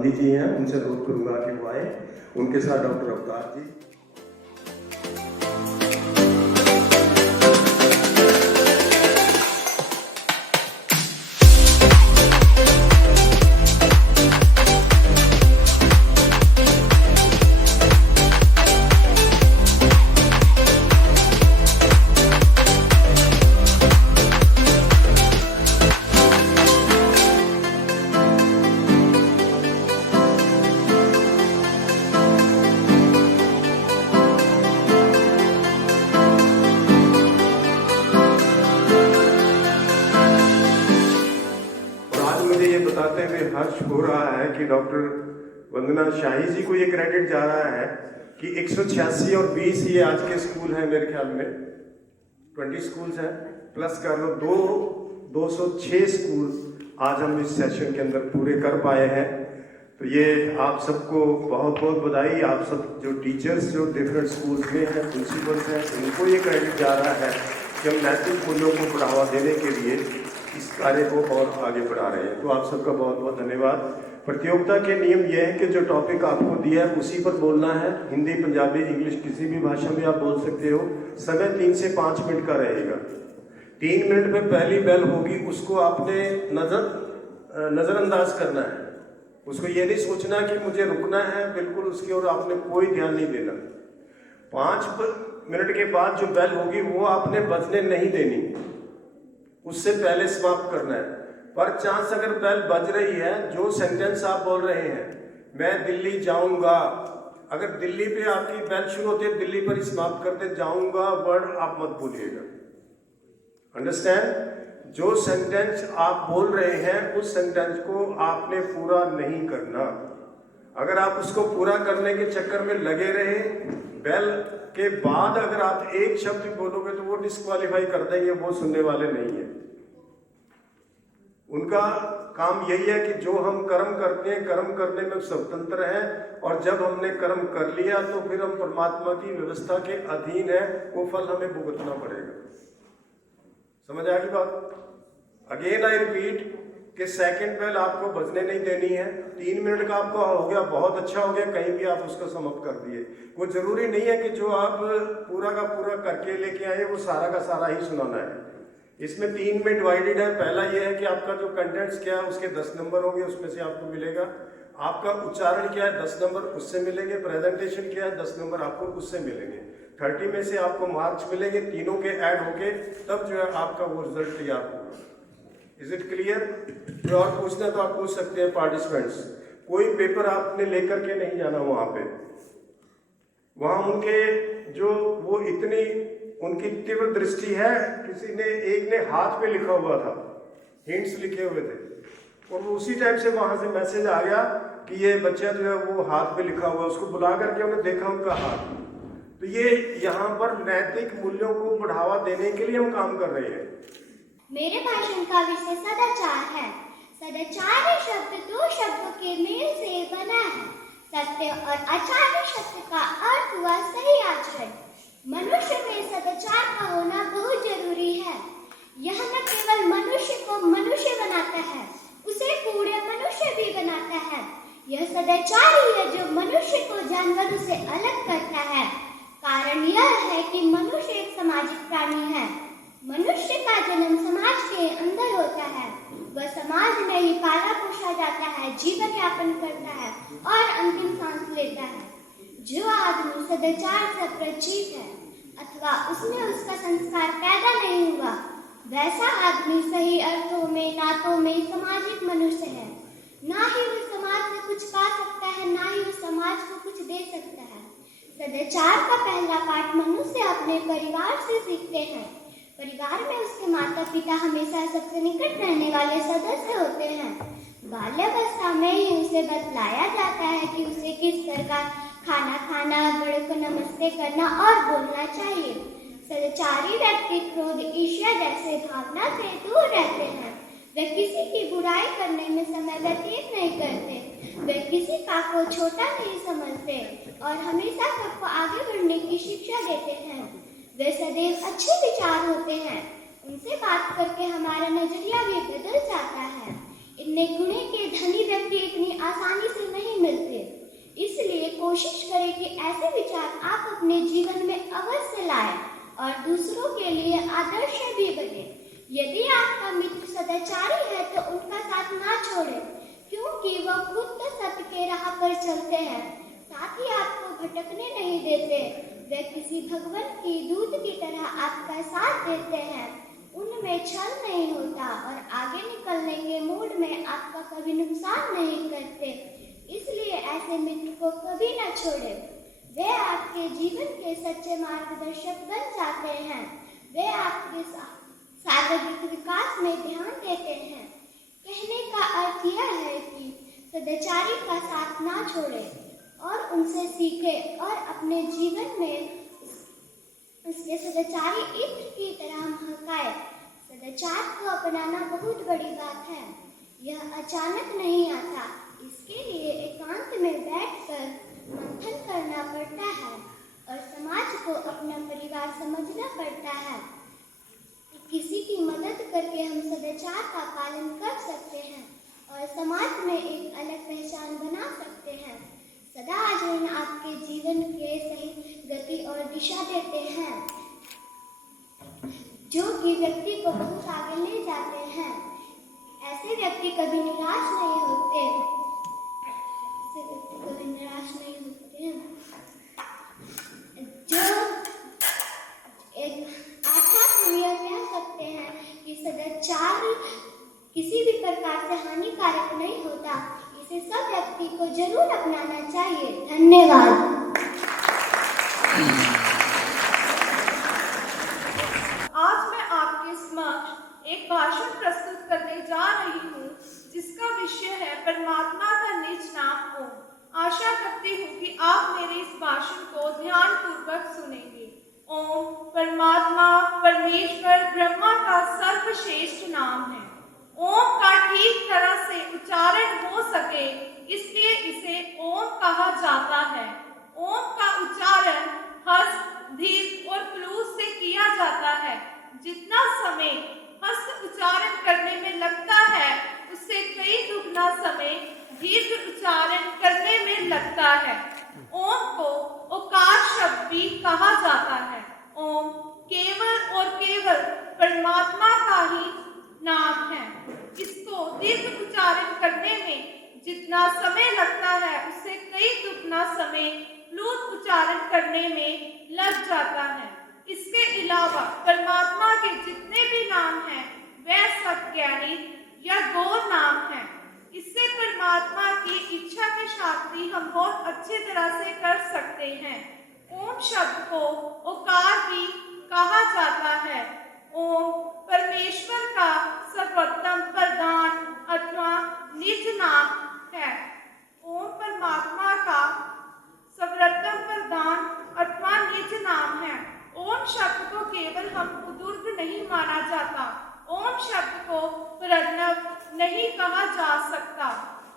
गांधी जी हैं, उनसे अनुरोध करूंगा कि वो आए, उनके साथ डॉक्टर अवतार जी। मुझे ये बताते हुए हर्ष हो रहा है कि डॉक्टर वंदना शाही जी को ये क्रेडिट जा रहा है कि 186 और 20 ये आज के स्कूल हैं, मेरे ख्याल में 20 स्कूल्स हैं, प्लस कर लो 206 स्कूल आज हम इस सेशन के अंदर पूरे कर पाए हैं। तो ये आप सबको बहुत बहुत बधाई। आप सब जो टीचर्स जो डिफरेंट स्कूल्स में हैं, प्रिंसिपल्स हैं, उनको ये क्रेडिट जा रहा है कि हम नैतिक मूल्यों को बढ़ावा देने के लिए इस कार्य को और आगे बढ़ा रहे हैं। तो आप सबका बहुत बहुत धन्यवाद। प्रतियोगिता के नियम यह है कि जो टॉपिक आपको दिया है उसी पर बोलना है। हिंदी, पंजाबी, इंग्लिश किसी भी भाषा में आप बोल सकते हो। समय 3 से 5 मिनट का रहेगा। 3 मिनट में पहली बेल होगी, उसको आपने नज़रअंदाज करना है। उसको ये नहीं सोचना कि मुझे रुकना है, बिल्कुल उसकी ओर आपने कोई ध्यान नहीं देना। 5 मिनट के बाद जो बेल होगी वो आपने बजने नहीं देनी, उससे पहले समाप्त करना है। पर चांस अगर बेल बज रही है, जो सेंटेंस आप बोल रहे हैं, मैं दिल्ली जाऊंगा, अगर दिल्ली पे आपकी बेल शुरू होती है, दिल्ली पर ही समाप्त करते, जाऊंगा वर्ड आप मत भूलिएगा। अंडरस्टैंड? जो सेंटेंस आप बोल रहे हैं उस सेंटेंस को आपने पूरा नहीं करना। अगर आप उसको पूरा करने के चक्कर में लगे रहे, बेल के बाद अगर आप एक शब्द बोलोगे तो वो डिस्क्वालीफाई कर देंगे, वो सुनने वाले नहीं है। उनका काम यही है कि जो हम कर्म करते हैं, कर्म करने में स्वतंत्र है, और जब हमने कर्म कर लिया तो फिर हम परमात्मा की व्यवस्था के अधीन है, वो फल हमें भुगतना पड़ेगा। समझ आ गई बात? अगेन आई रिपीट कि सेकंड बेल आपको बजने नहीं देनी है। 3 मिनट का आपका हो गया, बहुत अच्छा हो गया, कहीं भी आप उसको समाप्त कर दिए। कोई जरूरी नहीं है कि जो आप पूरा का पूरा करके लेके आए वो सारा का सारा ही सुनाना है। इसमें 3 में डिवाइडेड है। पहला ये है कि आपका जो कंटेंट्स क्या है उसके 10 नंबर होंगे, उसमें से आपको मिलेगा। आपका उच्चारण क्या है 10 नंबर उससे मिलेंगे। प्रेजेंटेशन क्या है 10 नंबर आपको उससे मिलेंगे। 30 में से आपको मार्क्स मिलेंगे, तीनों के ऐड होके तब जो है आपका वो रिजल्ट तैयार होगा। Is it clear? कोई और पूछना तो आप पूछ सकते हैं पार्टिसिपेंट्स। कोई पेपर आपने लेकर के नहीं जाना वहां पे। वहां उनके जो वो इतनी उनकी तीव्र दृष्टि है, किसी ने एक ने हाथ पे लिखा हुआ था, हिंट्स लिखे हुए थे, और वो उसी टाइम से वहां से मैसेज आ गया कि ये बच्चा जो है वो हाथ पे लिखा हुआ, उसको बुला करके उन्हें देखा उनका हाथ। तो ये यहाँ पर नैतिक मूल्यों को बढ़ावा देने के लिए हम काम कर रहे हैं। मेरे भाषण का विषय सदाचार है। सदाचार शब्द 2 शब्दों के मेल से बना है। सत्य और आचार्य शब्द का अर्थ हुआ सही आचरण। मनुष्य में सदाचार का होना बहुत जरूरी है। यह न केवल मनुष्य को मनुष्य बनाता है, उसे पूरे मनुष्य भी बनाता है। यह सदाचार ही है जो मनुष्य को जानवरों से अलग करता है। कारण यह है कि मनुष्य एक सामाजिक प्राणी है। मनुष्य का जन्म समाज के अंदर होता है। वह समाज में ही पाला पोसा जाता है, जीवन यापन करता है और अंतिम सांस लेता है। जो आदमी सदाचार से परिचित है अथवा उसमें उसका संस्कार पैदा नहीं हुआ, वैसा आदमी सही अर्थों में, नातों में सामाजिक मनुष्य है। ना ही वह समाज में कुछ पा सकता है, ना ही वह समाज को कुछ दे सकता है। सदाचार का पहला पाठ मनुष्य अपने परिवार से सीखते हैं। परिवार में उसके माता पिता हमेशा सबसे निकट रहने वाले सदस्य होते हैं। बाल्यावस्था में ही उसे बतलाया जाता है कि उसे किस प्रकार खाना खाना, बड़ों को नमस्ते करना और बोलना चाहिए। सदाचारी व्यक्ति क्रोध, ईर्ष्या जैसे भावना से दूर रहते हैं। वे किसी की बुराई करने में समय व्यतीत नहीं करते। वे किसी का को छोटा नहीं समझते और हमेशा सबको आगे बढ़ने की शिक्षा देते हैं। वे सदैव अच्छे विचार होते हैं। उनसे बात करके हमारा नजरिया भी बदल जाता है। इतने गुणे के धनी व्यक्ति इतनी आसानी से नहीं मिलते। इसलिए कोशिश करें कि ऐसे विचार आप अपने जीवन में अवश्य लाएं और दूसरों के लिए आदर्श भी बने। यदि आपका मित्र सदाचारी है तो उनका साथ ना छोड़ें, क्योंकि वह खुद तो सत्य के राह पर चलते हैं, साथ ही आपको भटकने नहीं देते। वे किसी भगवान की दूत की तरह आपका साथ देते हैं, उनमें छल नहीं होता और आगे निकलने के मूड में आपका कभी नुकसान नहीं करते। इसलिए ऐसे मित्र को कभी न छोड़ें। वे आपके जीवन के सच्चे मार्गदर्शक बन जाते हैं। वे आपके सार्वजनिक विकास में ध्यान देते हैं। कहने का अर्थ यह है कि सदाचारी का साथ ना छोड़ें और उनसे सीखें और अपने जीवन में उसके सदाचारी इत्र की तरह महकाए। सदाचार को अपनाना बहुत बड़ी बात है। यह अचानक नहीं आता। इसके लिए एकांत में बैठकर मंथन करना पड़ता है और समाज को अपना परिवार समझना पड़ता है। किसी की मदद करके हम सदाचार का पालन कर सकते हैं और समाज में एक अलग पहचान बना सकते हैं। सदा आचरण आपके जीवन के सही गति और दिशा देते हैं, जो कि व्यक्ति को बहुत आगे ले जाते हैं। ऐसे व्यक्ति कभी निराश नहीं होते। जो एक अर्थात हम यह कह सकते हैं कि सदाचार किसी भी प्रकार से हानिकारक नहीं होता। इसे सब व्यक्ति को जरूर अपनाना चाहिए। धन्यवाद। आज मैं आपके समक्ष एक भाषण प्रस्तुत करने जा रही हूँ, जिसका विषय है परमात्मा का निज नाम ओम। आशा करती हूँ कि आप मेरे इस भाषण को ध्यान पूर्वक सुनेंगे। ओम परमात्मा, परमेश्वर, ब्रह्मा का सर्वश्रेष्ठ नाम है। ओम का ठीक तरह से उच्चारण हो सके, इसलिए इसे ओम कहा जाता है। ओम का उच्चारण हस्त, दीर्घ और क्लूज से किया जाता है। जितना समय हस्त उच्चारण करने में लगता है, उससे कई दुगना समय दीर्घ उच्चारण करने में लगता है। ओम को ओकार शब्द भी कहा जाता है। ओम केवल और केवल परमात्मा का ही नाम है। इसको दीर्घ उच्चारण करने में जितना समय लगता है, उससे कई दुगना समय प्लूत उच्चारण करने में लग जाता है। इसके अलावा परमात्मा के जितने भी नाम हैं, वह सब ज्ञानी या गौर नाम हैं। इससे परमात्मा की इच्छा की शांति हम बहुत अच्छी तरह से कर सकते हैं। ओम शब्द को ओकार भी कहा जाता है। ओम परमेश्वर का सर्वोत्तम प्रधान अथवा निज नाम है। ओम परमात्मा का सर्वोत्तम प्रधान अथवा निज नाम है। ओम शब्द को केवल हम बुजुर्ग नहीं माना जाता। ओम शब्द को प्रणव नहीं कहा जा सकता।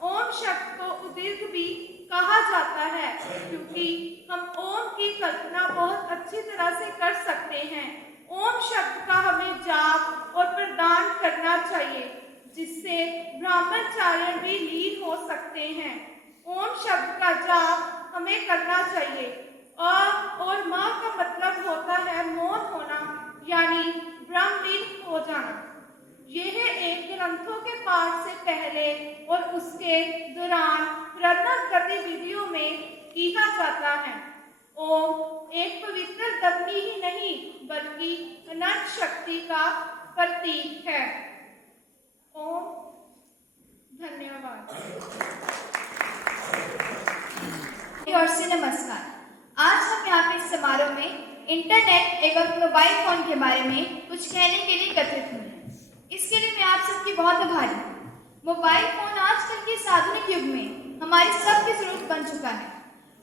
ओम शब्द को उदीर्घ भी कहा जाता है, क्योंकि हम ओम की कल्पना बहुत अच्छी तरह से कर सकते हैं। ओम शब्द का हमें जाप और प्रदान करना चाहिए, जिससे ब्रह्मचार्य भी लीन हो सकते हैं। ओम शब्द का जाप हमें करना चाहिए। अ और म का मतलब होता है मौन होना, यानी ब्रह्मलीन हो जाना। यह एक ग्रंथों के पाठ से पहले और उसके दौरान प्रार्थना गतिविधियों में किया जाता है। ओम एक पवित्र ध्वनि ही नहीं, बल्कि अनंत शक्ति का प्रतीक है। ओम। धन्यवाद। और से नमस्कार। आज हम यहाँ पे इस समारोह में इंटरनेट एवं मोबाइल फोन के बारे में कुछ कहने के लिए एकत्रित हुए हैं। इसके लिए मैं आप सबकी बहुत आभारी हूँ। मोबाइल फोन आजकल के आधुनिक युग में हमारी सबकी जरूरत बन चुका है।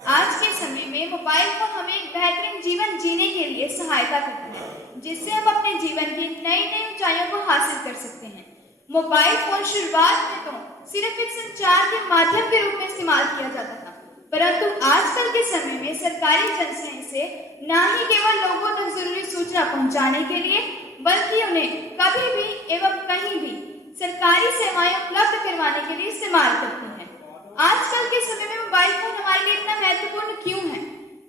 आज के समय में मोबाइल फोन हमें एक बेहतरीन जीवन जीने के लिए सहायता करता है, जिससे हम अपने जीवन की नई नई ऊंचाइयों को हासिल कर सकते हैं। मोबाइल फोन शुरुआत में तो सिर्फ एक संचार के माध्यम के रूप में इस्तेमाल किया जाता था, परंतु आजकल के समय में सरकारी एजेंसियां इसे न ही केवल लोगों तक जरूरी सूचना पहुंचाने के लिए, बल्कि उन्हें कभी भी एवं कहीं भी सरकारी सेवाएं उपलब्ध करवाने के लिए इस्तेमाल करती हैं। आजकल के समय में मोबाइल फोन हमारे लिए इतना महत्वपूर्ण क्यों है?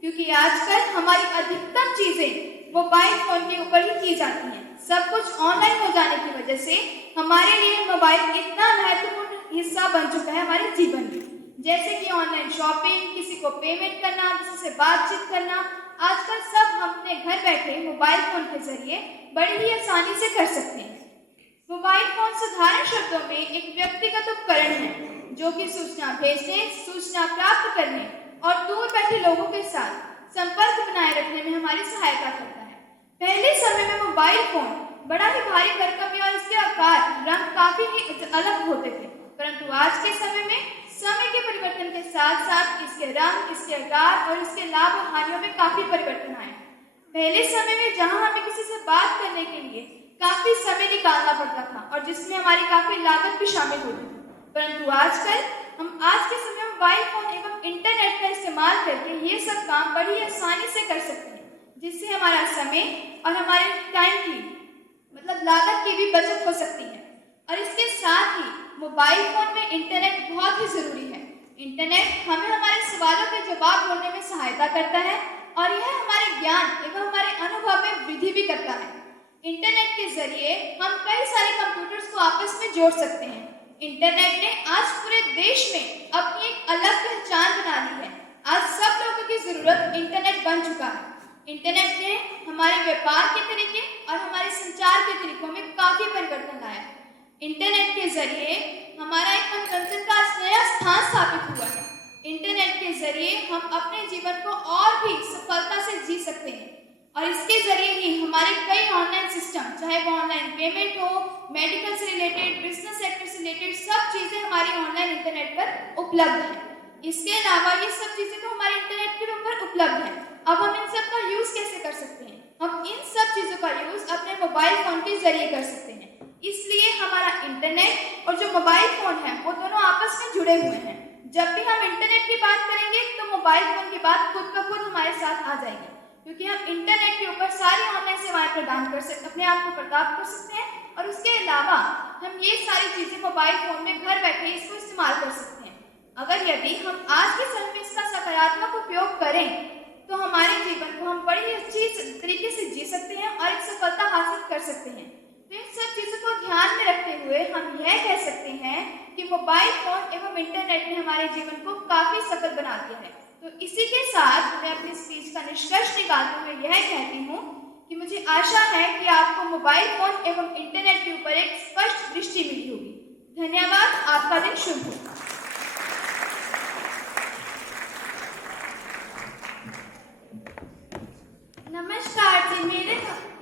क्योंकि आजकल हमारी अधिकतम चीजें मोबाइल फोन के ऊपर ही की जाती हैं। सब कुछ ऑनलाइन हो जाने की वजह से हमारे लिए मोबाइल इतना महत्वपूर्ण हिस्सा बन चुका है हमारे जीवन में। जैसे कि ऑनलाइन शॉपिंग, किसी को पेमेंट करना, किसी से बातचीत करना, आजकल सब हम अपने घर बैठे मोबाइल फोन के जरिए बड़ी ही आसानी से कर सकते हैं। मोबाइल फोन साधारण शब्दों में एक व्यक्तिगत उपकरण है जो कि सूचना भेजने, सूचना प्राप्त करने और दूर बैठे लोगों के साथ संपर्क बनाए रखने में हमारी सहायता करता है। पहले समय में मोबाइल फोन बड़ा ही भारी भरकम और इसके आकार, रंग काफी ही अलग होते थे, परंतु आज के समय में समय के परिवर्तन के साथ साथ इसके रंग, इसके आकार और इसके लाभ और हानियों में काफी परिवर्तन आए। पहले समय में जहां हमें किसी से बात करने के लिए काफी समय निकालना पड़ता था और जिसमें हमारी काफी लागत भी शामिल होती थी, परंतु आजकल हम आज के समय मोबाइल फोन एवं इंटरनेट का इस्तेमाल करके ये सब काम बड़ी आसानी से कर सकते हैं, जिससे हमारा समय और हमारे टाइम की लागत की भी बचत हो सकती है। और इसके साथ ही मोबाइल फोन में इंटरनेट बहुत ही जरूरी है। इंटरनेट हमें हमारे सवालों के जवाब ढूंढने में सहायता करता है और यह हमारे ज्ञान एवं हमारे अनुभव में वृद्धि भी करता है। इंटरनेट के जरिए हम कई सारे कंप्यूटर्स को आपस में जोड़ सकते हैं। इंटरनेट ने आज पूरे देश में अपनी एक अलग पहचान बना ली है। आज सब लोगों की जरूरत इंटरनेट बन चुका है। इंटरनेट ने हमारे व्यापार के तरीके और हमारे संचार के तरीकों में काफी परिवर्तन लाया है। इंटरनेट के जरिए हमारा एक मनोरंजन का नया स्थान स्थापित हुआ है। इंटरनेट के जरिए हम अपने जीवन को और भी सफलता से जी सकते हैं और इसके जरिए ही हमारे कई ऑनलाइन सिस्टम, चाहे वो ऑनलाइन पेमेंट हो, मेडिकल से रिलेटेड, बिजनेस सेक्टर से रिलेटेड, सब चीजें हमारी ऑनलाइन इंटरनेट पर उपलब्ध है। इसके अलावा ये सब चीजें तो हमारे इंटरनेट के ऊपर उपलब्ध है। अब हम इन सब का यूज कैसे कर सकते हैं? हम इन सब चीजों का यूज अपने मोबाइल फोन के जरिए कर सकते हैं। इसलिए हमारा इंटरनेट और जो मोबाइल फोन है वो दोनों आपस में जुड़े हुए हैं। जब भी हम इंटरनेट की बात करेंगे तो मोबाइल फोन की बात खुद ब खुद हमारे साथ आ जाएगी, क्योंकि हम इंटरनेट के ऊपर सारी ऑनलाइन सेवाएं प्रदान कर सकते, अपने आप को प्रदान कर सकते हैं और उसके अलावा हम ये सारी चीजें मोबाइल फोन में घर बैठे इसको इस्तेमाल कर सकते हैं। अगर यदि हम आज के समय में इसका सकारात्मक उपयोग करें तो हमारे जीवन को हम बड़ी अच्छी तरीके से जी सकते हैं और एक सफलता हासिल कर सकते हैं। तो इन सब चीजों को ध्यान में रखते हुए हम यह कह सकते हैं कि मोबाइल फोन एवं इंटरनेट ने हमारे जीवन को काफी सफल बना दिया है। तो इसी के साथ मैं अपनी स्पीच का निष्कर्ष निकालते हुए यह कहती हूँ कि मुझे आशा है कि आपको मोबाइल फोन एवं इंटरनेट के ऊपर एक स्पष्ट दृष्टि मिली होगी। धन्यवाद। आपका दिन शुभ हो। नमस्कार जी,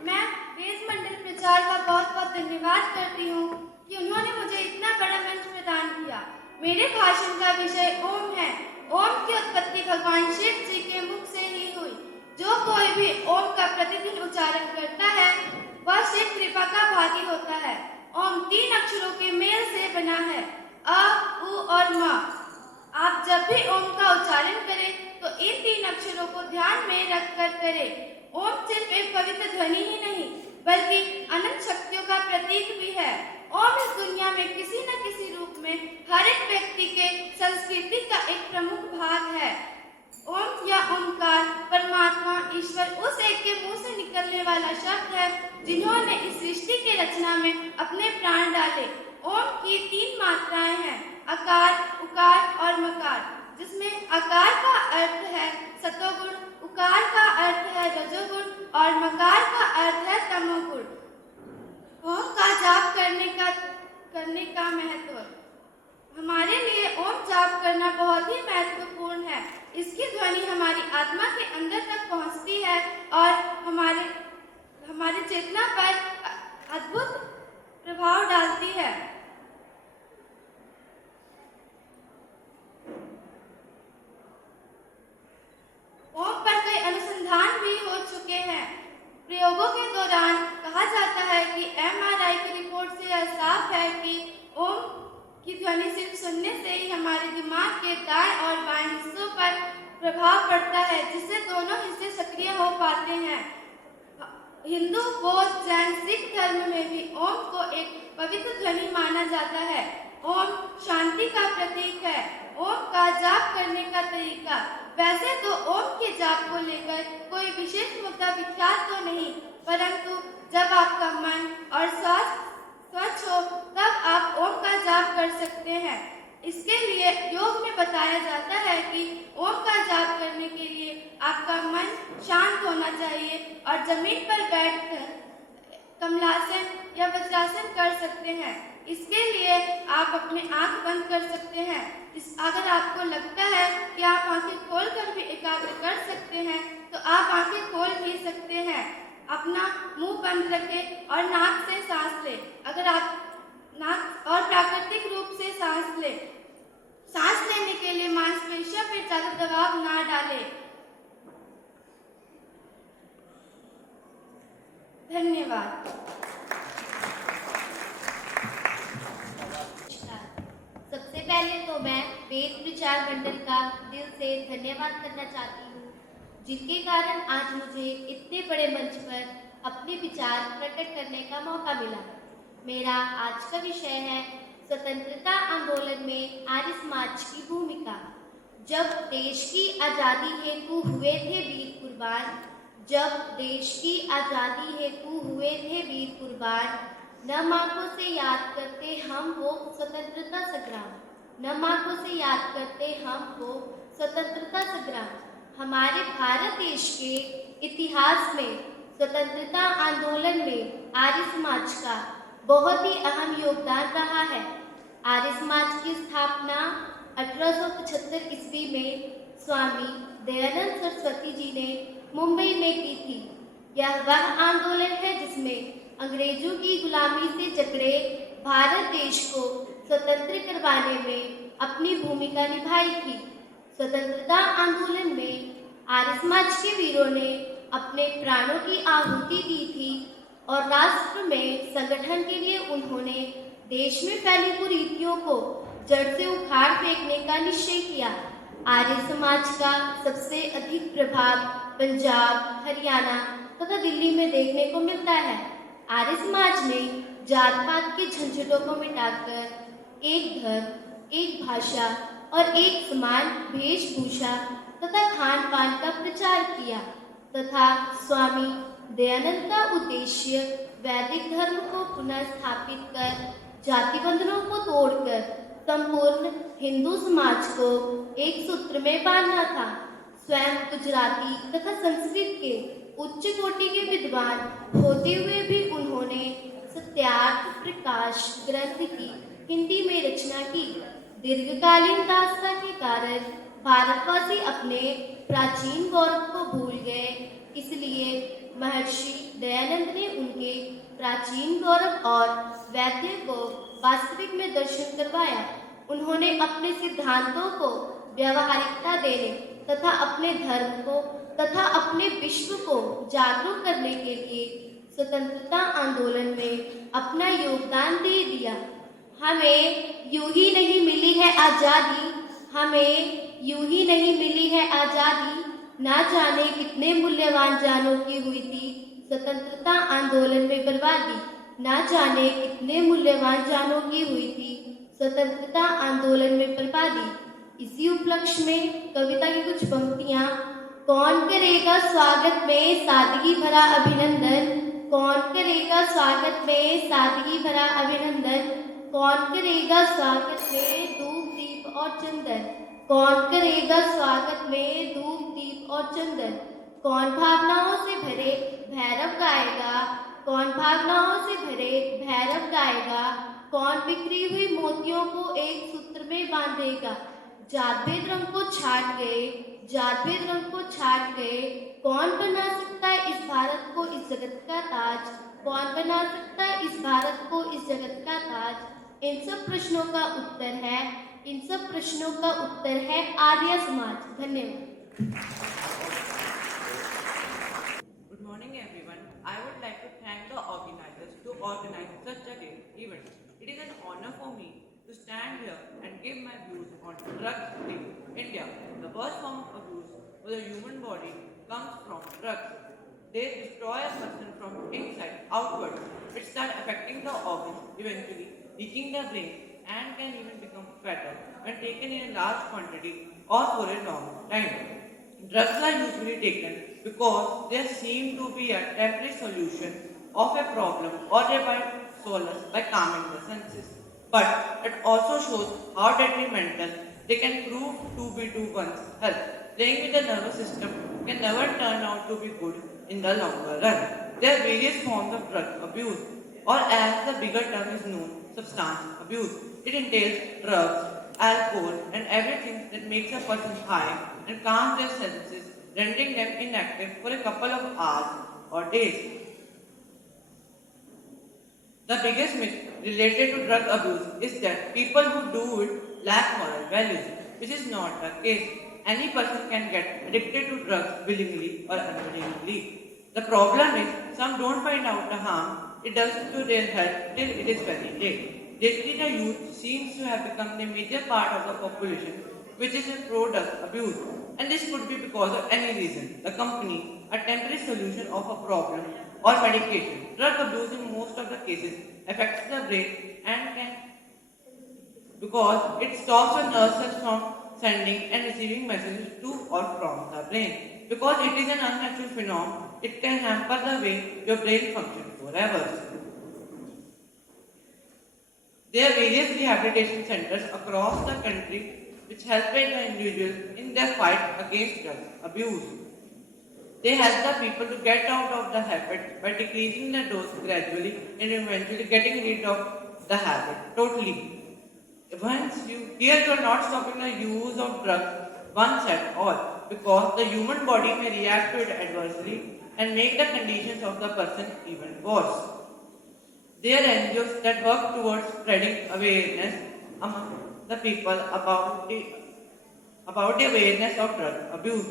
मैं वेद मंडल प्रचार का बहुत बहुत धन्यवाद करती हूँ कि उन्होंने मुझे इतना बड़ा मंच प्रदान किया। मेरे भाषण का विषय ओम है। ओम की उत्पत्ति भगवान शिव जी के मुख से ही हुई। जो कोई भी ओम का प्रतिदिन उच्चारण करता है वह शिव कृपा का भागी होता है। ओम 3 अक्षरों के मेल से बना है, अ, उ और म। आप जब भी ओम का उच्चारण करें तो इन 3 अक्षरों को ध्यान में रखकर करें। ओम सिर्फ एक पवित्र ध्वनि ही नहीं बल्कि अनंत शक्तियों का प्रतीक भी है। ओम इस दुनिया में किसी न किसी रूप में हर एक व्यक्ति के संस्कृति का एक प्रमुख भाग है। ओम या ओमकार परमात्मा ईश्वर उस एक के मुंह से निकलने वाला शब्द है जिन्होंने इस सृष्टि की रचना में अपने प्राण डाले। ओम की 3 मात्राएं हैं, अकार, उकार और मकार, जिसमें अकार का अर्थ है सतोगुण, उकार का अर्थ है रजोगुण और मकार का अर्थ है तमोगुण। ओम का जाप करने का महत्व। हमारे लिए ओम जाप करना बहुत ही महत्वपूर्ण है। इसकी ध्वनि हमारी आत्मा के अंदर तक पहुंचती है और हमारे चेतना पर अद्भुत प्रभाव डालती है। ओम पर कई अनुसंधान भी हो चुके हैं। प्रयोगों के दौरान कहा जाता है कि MRI की रिपोर्ट से यह साफ है कि ओम की ध्वनि सिर्फ सुनने से ही हमारे दिमाग के दाएं और बाएं हिस्सों पर प्रभाव पड़ता है, जिससे दोनों हिस्से सक्रिय हो पाते हैं। हिंदू, बौद्ध, जैन, सिख धर्म में भी ओम को एक पवित्र ध्वनि माना जाता है। ओम शांति का प्रतीक है। ओम का जाप करने का तरीका, वैसे तो ओम के जाप को लेकर कोई विशेष मुद्दा विख्यात तो नहीं, परंतु जब आपका मन और स्वास्थ्य स्वच्छ हो तब आप ओम का जाप कर सकते हैं। इसके लिए योग में बताया जाता है कि ओम का जाप करने के लिए आपका मन शांत होना चाहिए और जमीन पर बैठकर कमलासन या वज्रासन कर सकते हैं। इसके लिए आप अपनी आंख बंद कर सकते हैं। अगर आपको लगता है कि आप आंखें खोलकर भी एकाग्र कर सकते हैं तो आप आंखें खोल भी सकते हैं। अपना मुंह बंद रखें और नाक से सांस लें। अगर आप नाक और प्राकृतिक रूप से सांस लें। सांस लेने के लिए मांसपेशियों पर ज्यादा दबाव ना डालें। धन्यवाद। सबसे पहले तो मैं वेद विचार मंडल का दिल से धन्यवाद करना चाहती हूँ, जिनके कारण आज मुझे इतने बड़े मंच पर अपने विचार प्रकट करने का मौका मिला। मेरा आज का विषय है स्वतंत्रता आंदोलन में आर्य समाज की भूमिका। जब देश की आज़ादी हेतु हुए थे वीर कुर्बान, जब देश की आज़ादी हेतु हुए थे वीर कुर्बान, न आंखों से याद करते हम वो स्वतंत्रता संग्राम, न आंखों से याद करते हम वो स्वतंत्रता संग्राम। हमारे भारत देश के इतिहास में स्वतंत्रता आंदोलन में आर्य समाज का बहुत ही अहम योगदान रहा है। आर्य समाज की स्थापना 1875 ईस्वी में स्वामी दयानंद सरस्वती जी ने मुंबई में की थी। यह वह आंदोलन है जिसमें अंग्रेजों की गुलामी से जकड़े भारत देश को स्वतंत्र करवाने में अपनी भूमिका निभाई थी। स्वतंत्रता आंदोलन में आर्य समाज के वीरों ने अपने प्राणों की आहुति दी थी और राष्ट्र में संगठन के लिए उन्होंने देश में फैली कुरीतियों को जड़ से उखाड़ फेंकने का निश्चय किया। आर्य समाज का सबसे अधिक प्रभाव पंजाब, हरियाणा तथा दिल्ली में देखने को मिलता है। आर्य समाज ने जात पात के झंझटों को मिटाकर एक धर्म, एक भाषा और एक समान वेशभूषा तथा खान पान का प्रचार किया तथा स्वामी दयानंद का उद्देश्य वैदिक धर्म को पुनः स्थापित कर जाति बंधनों को तोड़कर संपूर्ण हिंदू समाज को एक सूत्र में बांधना था। स्वयं गुजराती तथा संस्कृत के उच्च कोटि के विद्वान होते हुए भी उन्होंने सत्यार्थ प्रकाश ग्रंथ की हिंदी में रचना की। दीर्घकालीन दास्ता के कारण भारतवासी अपने प्राचीन गौरव को भूल गए, इसलिए महर्षि दयानंद ने उनके प्राचीन गौरव और वैद्य को वास्तविक में दर्शन करवाया। उन्होंने अपने सिद्धांतों को व्यवहारिकता देने तथा अपने धर्म को तथा अपने विश्व को जागरूक करने के लिए स्वतंत्रता आंदोलन में अपना योगदान दे दिया। हमें यूं ही नहीं मिली है आज़ादी, हमें यूं ही नहीं मिली है आज़ादी, ना जाने कितने मूल्यवान जानों की हुई थी स्वतंत्रता आंदोलन में बर्बादी, ना जाने कितने मूल्यवान जानों की हुई थी स्वतंत्रता आंदोलन में बर्बादी। इसी उपलक्ष्य में कविता की कुछ पंक्तियां। कौन करेगा स्वागत में सादगी भरा अभिनंदन, कौन करेगा स्वागत में सादगी भरा अभिनंदन, कौन करेगा स्वागत में धूप दीप और चंदन, कौन करेगा स्वागत में धूप दीप और चंदन। कौन भावनाओं से भरे भैरव गाएगा, कौन भावनाओं से भरे भैरव गाएगा, कौन बिखरी हुई मोतियों को एक सूत्र में बांधेगा। जात भेद रंग को छाट गए, जात भेद रंग को छाट गए, कौन बना सकता है इस भारत को इस जगत का ताज, कौन बना सकता है इस भारत को इस जगत का ताज। इन सब प्रश्नों का उत्तर है, इन सब प्रश्नों का उत्तर है आर्य समाज। धन्यवाद। Good morning everyone. I would like to thank the organizers to organize such a great event. It is an honor for me to stand here and give my views on drugs in India. The worst form of abuse for the human body comes from drugs. they destroy a person from inside outward. It starts affecting the organs, eventually leaking the brain, and can even become fatal when taken in a large quantity or for a long time. Drugs are usually taken because they seem to be a temporary solution of a problem or they provide solace by calming the senses. But it also shows how detrimental they can prove to be to one's health. Playing with the nervous system can never turn out to be good in the longer run. There are various forms of drug abuse, or as the bigger term is known, substance abuse. It entails drugs, alcohol, and everything that makes a person high and calms their senses, rendering them inactive for a couple of hours or days. The biggest myth related to drug abuse is that people who do it lack moral values, which is not the case. Any person can get addicted to drugs willingly or unwillingly. The problem is some don't find out the harm it does to their health till it is very late. Lately, the youth seems to have become the major part of the population which is a pro-drug abuse, and this could be because of any reason. The company, a temporary solution of a problem or medication. Drug abuse in most of the cases affects the brain and can because it stops the nerve cells from sending and receiving messages to or from the brain. Because it is an unnatural phenomenon, it can hamper the way your brain functions forever. There are various rehabilitation centers across the country which help the individuals in their fight against drug abuse. They help the people to get out of the habit by decreasing the dose gradually and eventually getting rid of the habit totally. Once you are not stopping the use of drugs once at all, because the human body may react to it adversely and make the conditions of the person even worse. There are NGOs that work towards spreading awareness among the people about the awareness of drug abuse.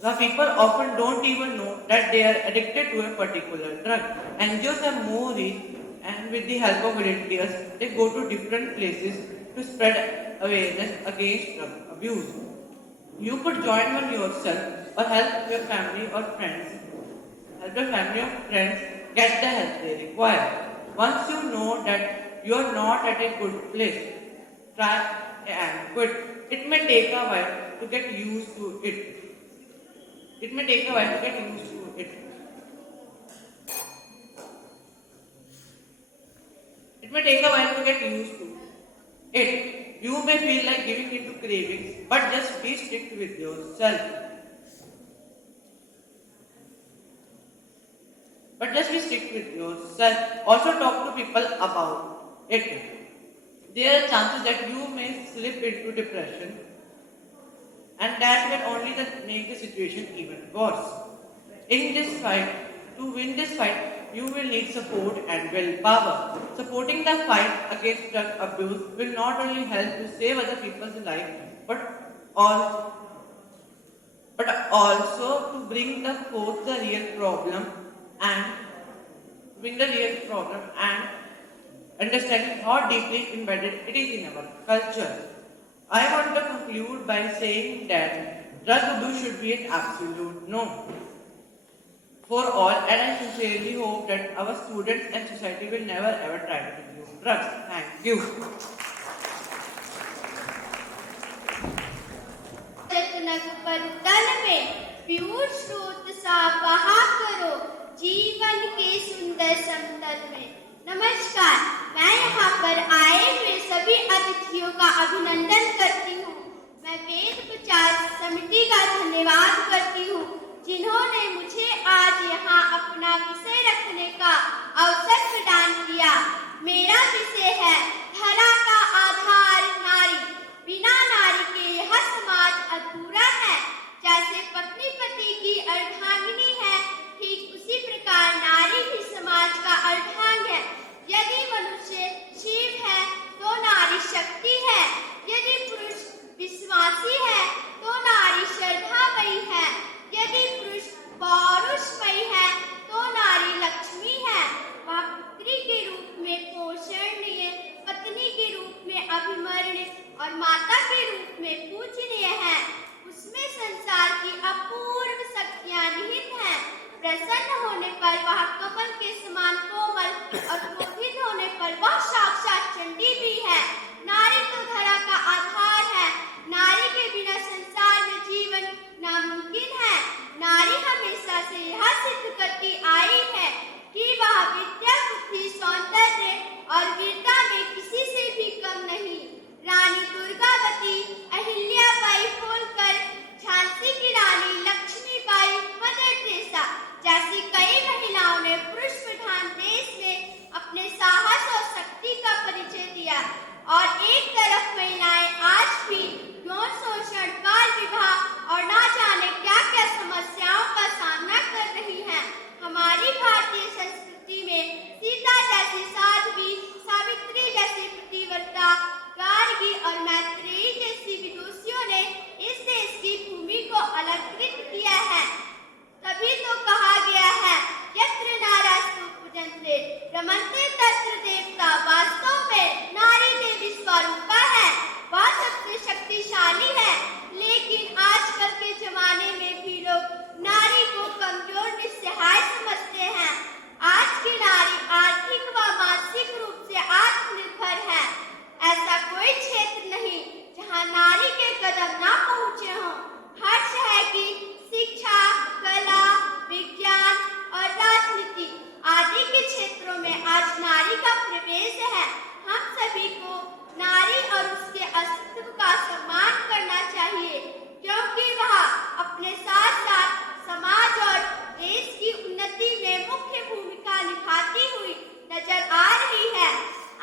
The people often don't even know that they are addicted to a particular drug. NGOs are more rich, and with the help of volunteers, they go to different places to spread awareness against drug abuse. You could join one yourself or help your family or friends get the help they require. Once you know that you are not at a good place, try and quit. It may take a while to get used to it. It may take a while to get used to it. It may take a while to get used to it. You may feel like giving in to cravings, but just be strict with yourself. Also talk to people about it. There are chances that you may slip into depression, and that will only make the situation even worse. To win this fight, you will need support and willpower. Supporting the fight against drug abuse will not only help to save other people's lives, but also to bring forth the real problem and understanding how deeply embedded it is in our culture. I want to conclude by saying that drug abuse should be an absolute no for all, and I sincerely hope that our students and society will never ever try to use drugs. Thank you. तन में पीयूष स्रोत सा बहा करो जीवन के सुंदर समतल में। नमस्कार, मैं यहाँ पर आए हुए सभी अतिथियों का अभिनंदन करती हूँ। मैं वेद प्रचार समिति का धन्यवाद करती हूँ जिन्होंने मुझे आज यहाँ अपना विषय रखने का अवसर प्रदान किया। मेरा विषय है धरा का आधार नारी। बिना नारी के यह समाज अधूरा है। जैसे पत्नी पति की अर्धांगिनी है, ठीक उसी प्रकार नारी भी समाज का अर्धांग है। यदि मनुष्य शिव है तो नारी शक्ति है। यदि पुरुष विश्वासी है तो नारी श्रद्धामयी है। यदि पुरुष पौरुषमयी है तो नारी लक्ष्मी है। वह पुत्री के रूप में पोषणीय, पत्नी के रूप में अभिमन्य और माता के रूप में पूजनीय है। उसमें पर वह कमल के समान कोमल और क्रोधित होने पर वह साक्षात चंडी भी है। नारी तो धरा का आधार है, नारी के बिना संसार में जीवन नामुमकिन है। नारी हमेशा से यह सिद्ध करती आई है कि वह विद्या, बुद्धि, सौंदर्य और वीरता में किसी से भी कम नहीं। रानी दुर्गावती, अहिल्याबाई होलकर, झांसी की रानी लक्ष्मीबाई, मदर टेरेसा जैसी कई महिलाओं ने पुरुष प्रधान देश में अपने साहस और शक्ति का परिचय दिया। और एक तरफ महिलाएं आज भी यौन शोषण, बाल विवाह और ना जाने क्या क्या समस्याओं का सामना कर रही हैं। हमारी भारतीय संस्कृति में सीता जैसी साध्वी, सावित्री जैसी पतिव्रता, गार्गी और मैत्रेयी जैसी विदुषियों ने इस देश की भूमि को अलंकृत किया है। तभी तो कहा गया है, यत्र नारास्तु पूजन्ते रमन्ते तत्र देवता। वास्तव में नारी देवी स्वरूपा है, वह सबसे शक्तिशाली है। लेकिन आजकल के जमाने में भी लोग नारी को कमजोर, निस्सहाय समझते हैं। आज की नारी आर्थिक व मानसिक रूप से आत्मनिर्भर है। ऐसा कोई क्षेत्र नहीं जहां नारी के कदम ना पहुंचे हों। हर शहर की शिक्षा, कला, विज्ञान और राजनीति आदि के क्षेत्रों में आज नारी का प्रवेश है। हम सभी को नारी और उसके अस्तित्व का सम्मान करना चाहिए, क्योंकि वह अपने साथ साथ समाज और देश की उन्नति में मुख्य भूमिका निभाती हुई नजर आ रही है।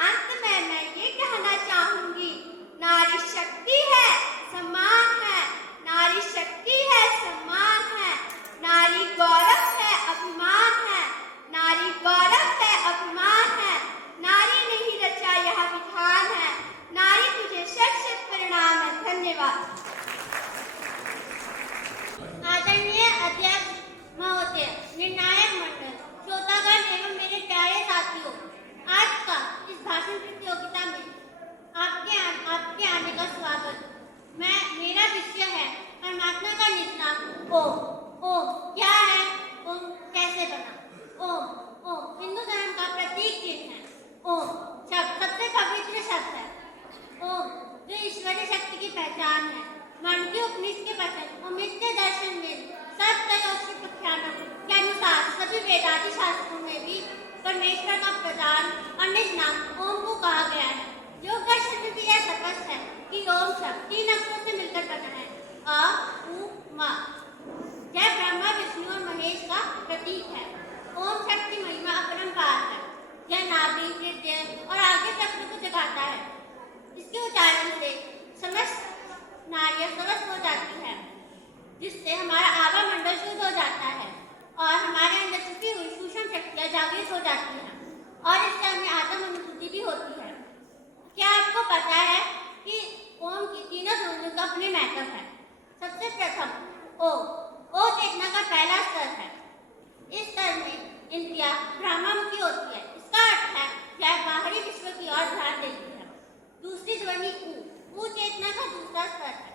अंत में मैं ये कहना चाहूंगी, नारी शक्ति है, सम्मान है। नारी शक्ति है, सम्मान है। नारी गौरव है, अभिमान है। नारी गौरव है, अभिमान है। नारी ने ही रचा यह विधान है। नारी तुझे शत शत प्रणाम है। धन्यवाद। आदरणीय अध्यक्ष महोदय, निर्णायक मंडल, श्रोतागण एवं मेरे प्यारे साथियों, आज का इस भाषण प्रतियोगिता में आपके आने का स्वागत। मेरा विषय है परमात्मा का निज नाम ओम। ओम क्या है? ओम कैसे बना? ओम हिंदू धर्म का प्रतीक चिन्ह है। ओम शब्द सबसे पवित्र शब्द है। ओम जो ईश्वरीय शक्ति की पहचान है। मांडुक्य उपनिषद के वचन और नित्य दर्शन में के अनुसार सभी वेदांती शास्त्रों में भी परमेश्वर का प्रधान और निज नाम ओम को कहा गया है। योग दर्शन में भी यह स्पष्ट है कि ओम शब्द 3 अक्षरों से मिलकर बना है, अ, उ, म। यह ब्रह्मा, विष्णु और महेश का प्रतीक है। ओम शब्द की महिमा अपरंपार है। यह नाभि, हृदय और आगे चक्र को जगाता है। इसके उच्चारण से समस्त नारियां स्वस्थ हो जाती है, जिससे हमारा आभा मंडल शुद्ध हो जाता है और हमारे अंदर छुपी हुई सूक्ष्म शक्तियां जागृत हो जाती हैं और इससे हमें आत्म अनुभूति भी होती है। क्या आपको पता है कि ओम की तीनों ध्वनियों का अपने महत्व है? सबसे प्रथम ओ चेतना का पहला स्तर है। इस स्तर में इंद्रिया ब्रह्मामुखी होती है। इसका अर्थ है यह बाहरी विश्व की ओर ध्यान देती है। दूसरी ध्वनि ऊ चेतना का दूसरा स्तर है।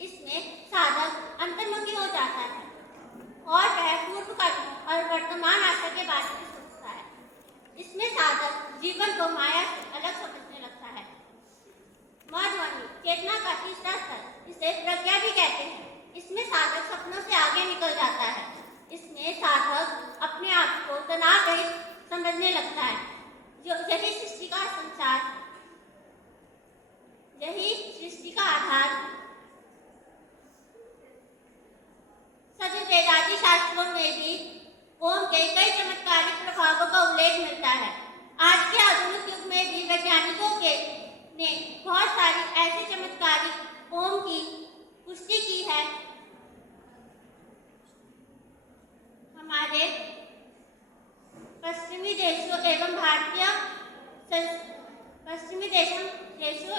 इसमें साधक अंतर्मुखी हो जाता है और वह पूर्व कर्म और वर्तमान आशा के बारे में सोचता है। इसमें साधक जीवन को माया से अलग समझने लगता है। ध्वनि चेतना का तीसरा स्तर, इसे प्रज्ञा भी कहते हैं। इसमें साधक सपनों से आगे निकल जाता है। इसमें साधक अपने आप को तनाव रहित समझने लगता है। यही सृष्टि का संसार, यही सृष्टि का आधार। सभी वेदांती शास्त्रों में भी ओम के कई चमत्कारिक प्रभावों का उल्लेख मिलता है। आज के आधुनिक युग में भी वैज्ञानिकों ने बहुत सारी ऐसे चमत्कारिक ओम की पुष्टि की है। हमारे पश्चिमी देशों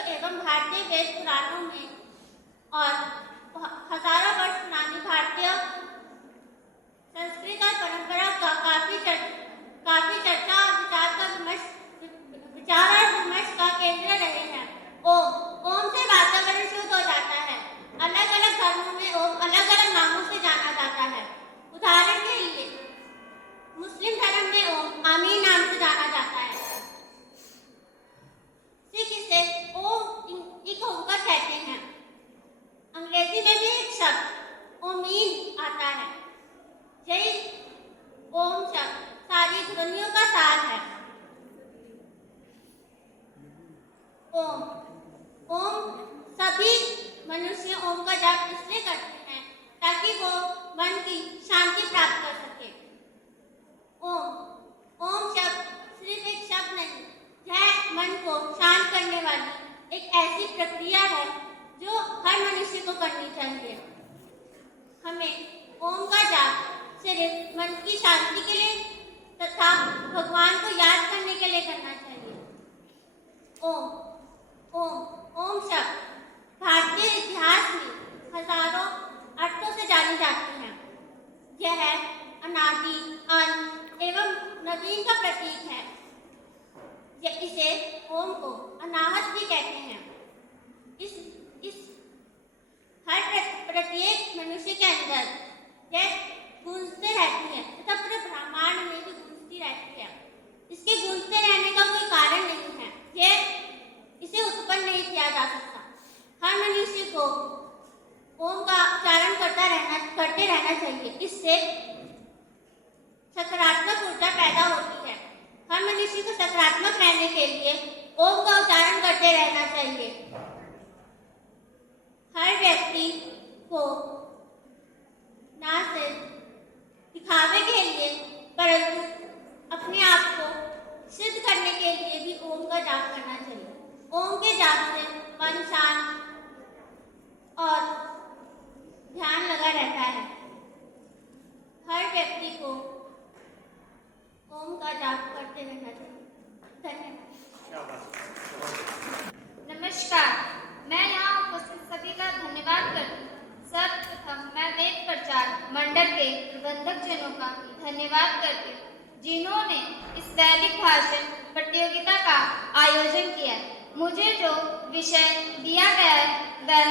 एवं भारतीय वेद पुराणों में और हजारों वर्ष पुरानी भारतीय संस्कृत और परंपरा का काफी चर्चा और विचार और विमर्श का केंद्र रहे हैं। ओम से वातावरण शुद्ध हो जाता है। अलग अलग धर्मों में ओम अलग अलग नामों से जाना जाता है। उदाहरण के लिए मुस्लिम ओम शब्द सारी ध्वनियों का सार है। ओम ओम सभी मनुष्य ओम का जाप इसलिए करते हैं ताकि वो मन की शांति प्राप्त कर सके। ओम शब्द सिर्फ एक शब्द नहीं, यह मन को शांत करने वाली एक ऐसी प्रक्रिया है जो हर मनुष्य को करनी चाहिए। हमें ओम का जाप सिर्फ मन की शांति के लिए तथा भगवान को याद करने के लिए करना चाहिए। ओम शब्द भारतीय इतिहास में हजारों अर्थों से जानी जाती है। यह अनादि, अनंत एवं नवीन का प्रतीक है। इसे ओम को अनाहत भी कहते हैं। इस हर प्रत्येक मनुष्य के अंदर यह गूंजते रहती है तथा पूरे ब्रह्मांड में भी गूंजती रहती है। इसके गूंजते रहने का कोई कारण नहीं है, इसे उत्पन्न नहीं किया जा सकता। हर मनुष्य को ओम का उच्चारण करते रहना चाहिए। इससे सकारात्मक ऊर्जा पैदा होती है। हर मनुष्य को सकारात्मक रहने के लिए ओम का उच्चारण करते रहना चाहिए। हर व्यक्ति को ना सिर्फ दिखावे के लिए परंतु अपने आप को सिद्ध करने के लिए भी ओम का जाप करना चाहिए। ओम के जाप से मन शांत और ध्यान लगा रहता है। हर व्यक्ति को ओम का जाप करते रहना चाहिए। धन्यवाद। नमस्कार, मैं यहाँ उपस्थित सभी का धन्यवाद करती हूँ। सर्वप्रथम मैं वेद प्रचार मंडल के प्रबंधक जनों का धन्यवाद करती हूँ जिन्होंने इस वैदिक भाषण प्रतियोगिता का आयोजन किया। मुझे जो विषय दिया गया है वह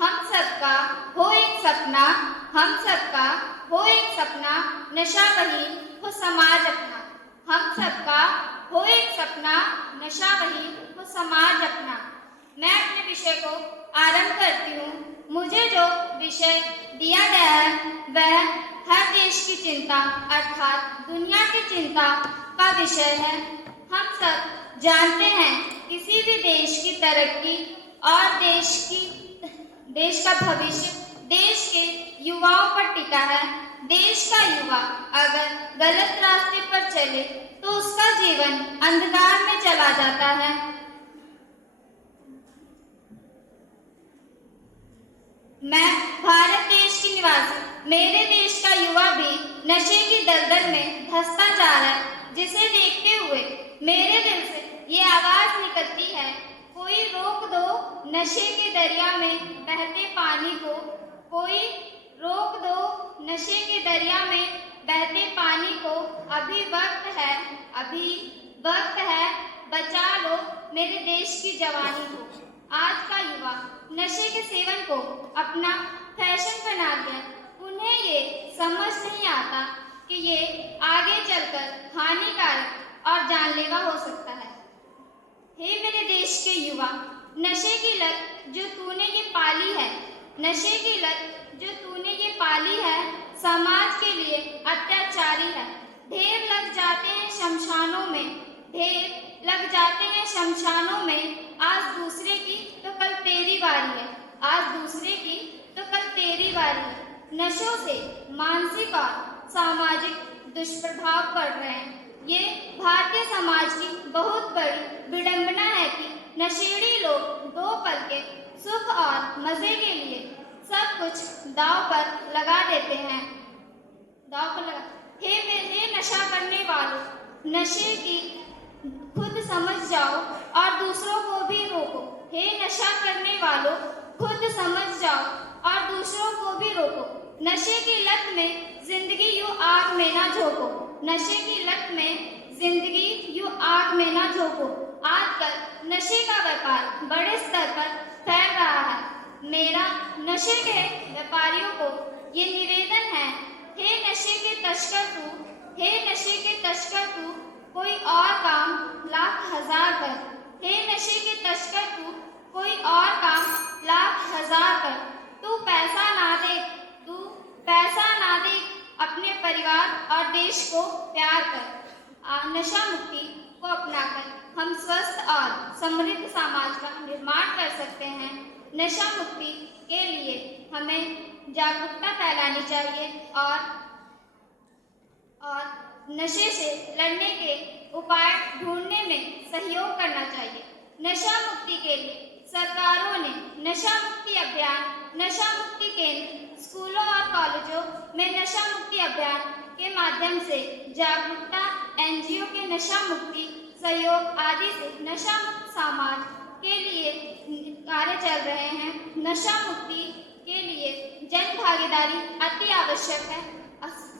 हम सबका हो एक सपना, हम सबका हो एक सपना, नशा वही हो समाज अपना। हम सबका हो एक सपना, नशा वही हो समाज अपना। मैं अपने विषय को आरंभ करती हूँ। मुझे जो विषय दिया गया है वह हर देश की चिंता अर्थात दुनिया की चिंता का विषय है। हम सब जानते हैं किसी भी देश की तरक्की और देश का भविष्य देश के युवाओं पर टिका है। देश का युवा अगर गलत रास्ते पर चले तो उसका जीवन अंधकार में चला जाता है। मैं भारत देश की निवासी, मेरे देश का युवा भी नशे की दलदल में धंसता जा रहा है, जिसे देखते हुए मेरे दिल से ये आवाज निकलती है, कोई रोक दो नशे के दरिया में बहते पानी को, कोई रोक दो नशे के दरिया में बहते पानी को। अभी वक्त है, बचा लो मेरे देश की जवानी को। आज का युवा नशे के सेवन को अपना फैशन बना दिया। उन्हें ये समझ नहीं आता कि ये आगे चलकर हानिकारक और जानलेवा हो सकता है। हे मेरे देश के युवा, नशे की लत जो तूने ये पाली है, नशे की लत जो तूने ये पाली है, समाज के लिए अत्याचारी है। ढेर लग जाते हैं शमशानों में, ढेर लग जाते हैं शमशानों में। आज दूसरे की तो कल तेरी बारी है, आज दूसरे की तो कल तेरी बारी है। नशों से मानसिक और सामाजिक दुष्प्रभाव पड़ रहे हैं। ये भारतीय समाज की बहुत बड़ी विडंबना है कि नशेड़ी लोग दो पल के सुख और मजे के लिए सब कुछ दांव पर लगा देते हैं। हे नशा करने वालों, नशे की खुद समझ जाओ और दूसरों को भी रोको। हे नशा करने वालों, खुद समझ जाओ और दूसरों को भी रोको। नशे की लत में जिंदगी यूं आग में ना झोंको, नशे की लत में जिंदगी यूं आग में ना झोंको। आजकल नशे का व्यापार बड़े स्तर पर फैल रहा है। मेरा नशे के व्यापारियों को ये निवेदन है, हे नशे के तस्कर तू, हे नशे के तस्कर तू, कोई और काम लाख हजार कर। हे नशे के तस्कर तू, कोई और काम लाख हजार कर। तू पैसा ना दे अपने परिवार और देश को प्यार कर नशा मुक्ति को अपनाकर हम स्वस्थ और समृद्ध समाज का निर्माण कर सकते हैं। नशा मुक्ति के लिए हमें जागरूकता फैलानी चाहिए और नशे से लड़ने के उपाय ढूंढने में सहयोग करना चाहिए। नशा मुक्ति के लिए सरकारों ने नशा मुक्ति अभियान, नशा मुक्ति केंद्र, स्कूलों और कॉलेजों में नशा मुक्ति अभियान के माध्यम से जागरूकता, एनजीओ के नशा मुक्ति सहयोग आदि से नशा मुक्त समाज के लिए कार्य चल रहे हैं। नशा मुक्ति के लिए जन भागीदारी अति आवश्यक है।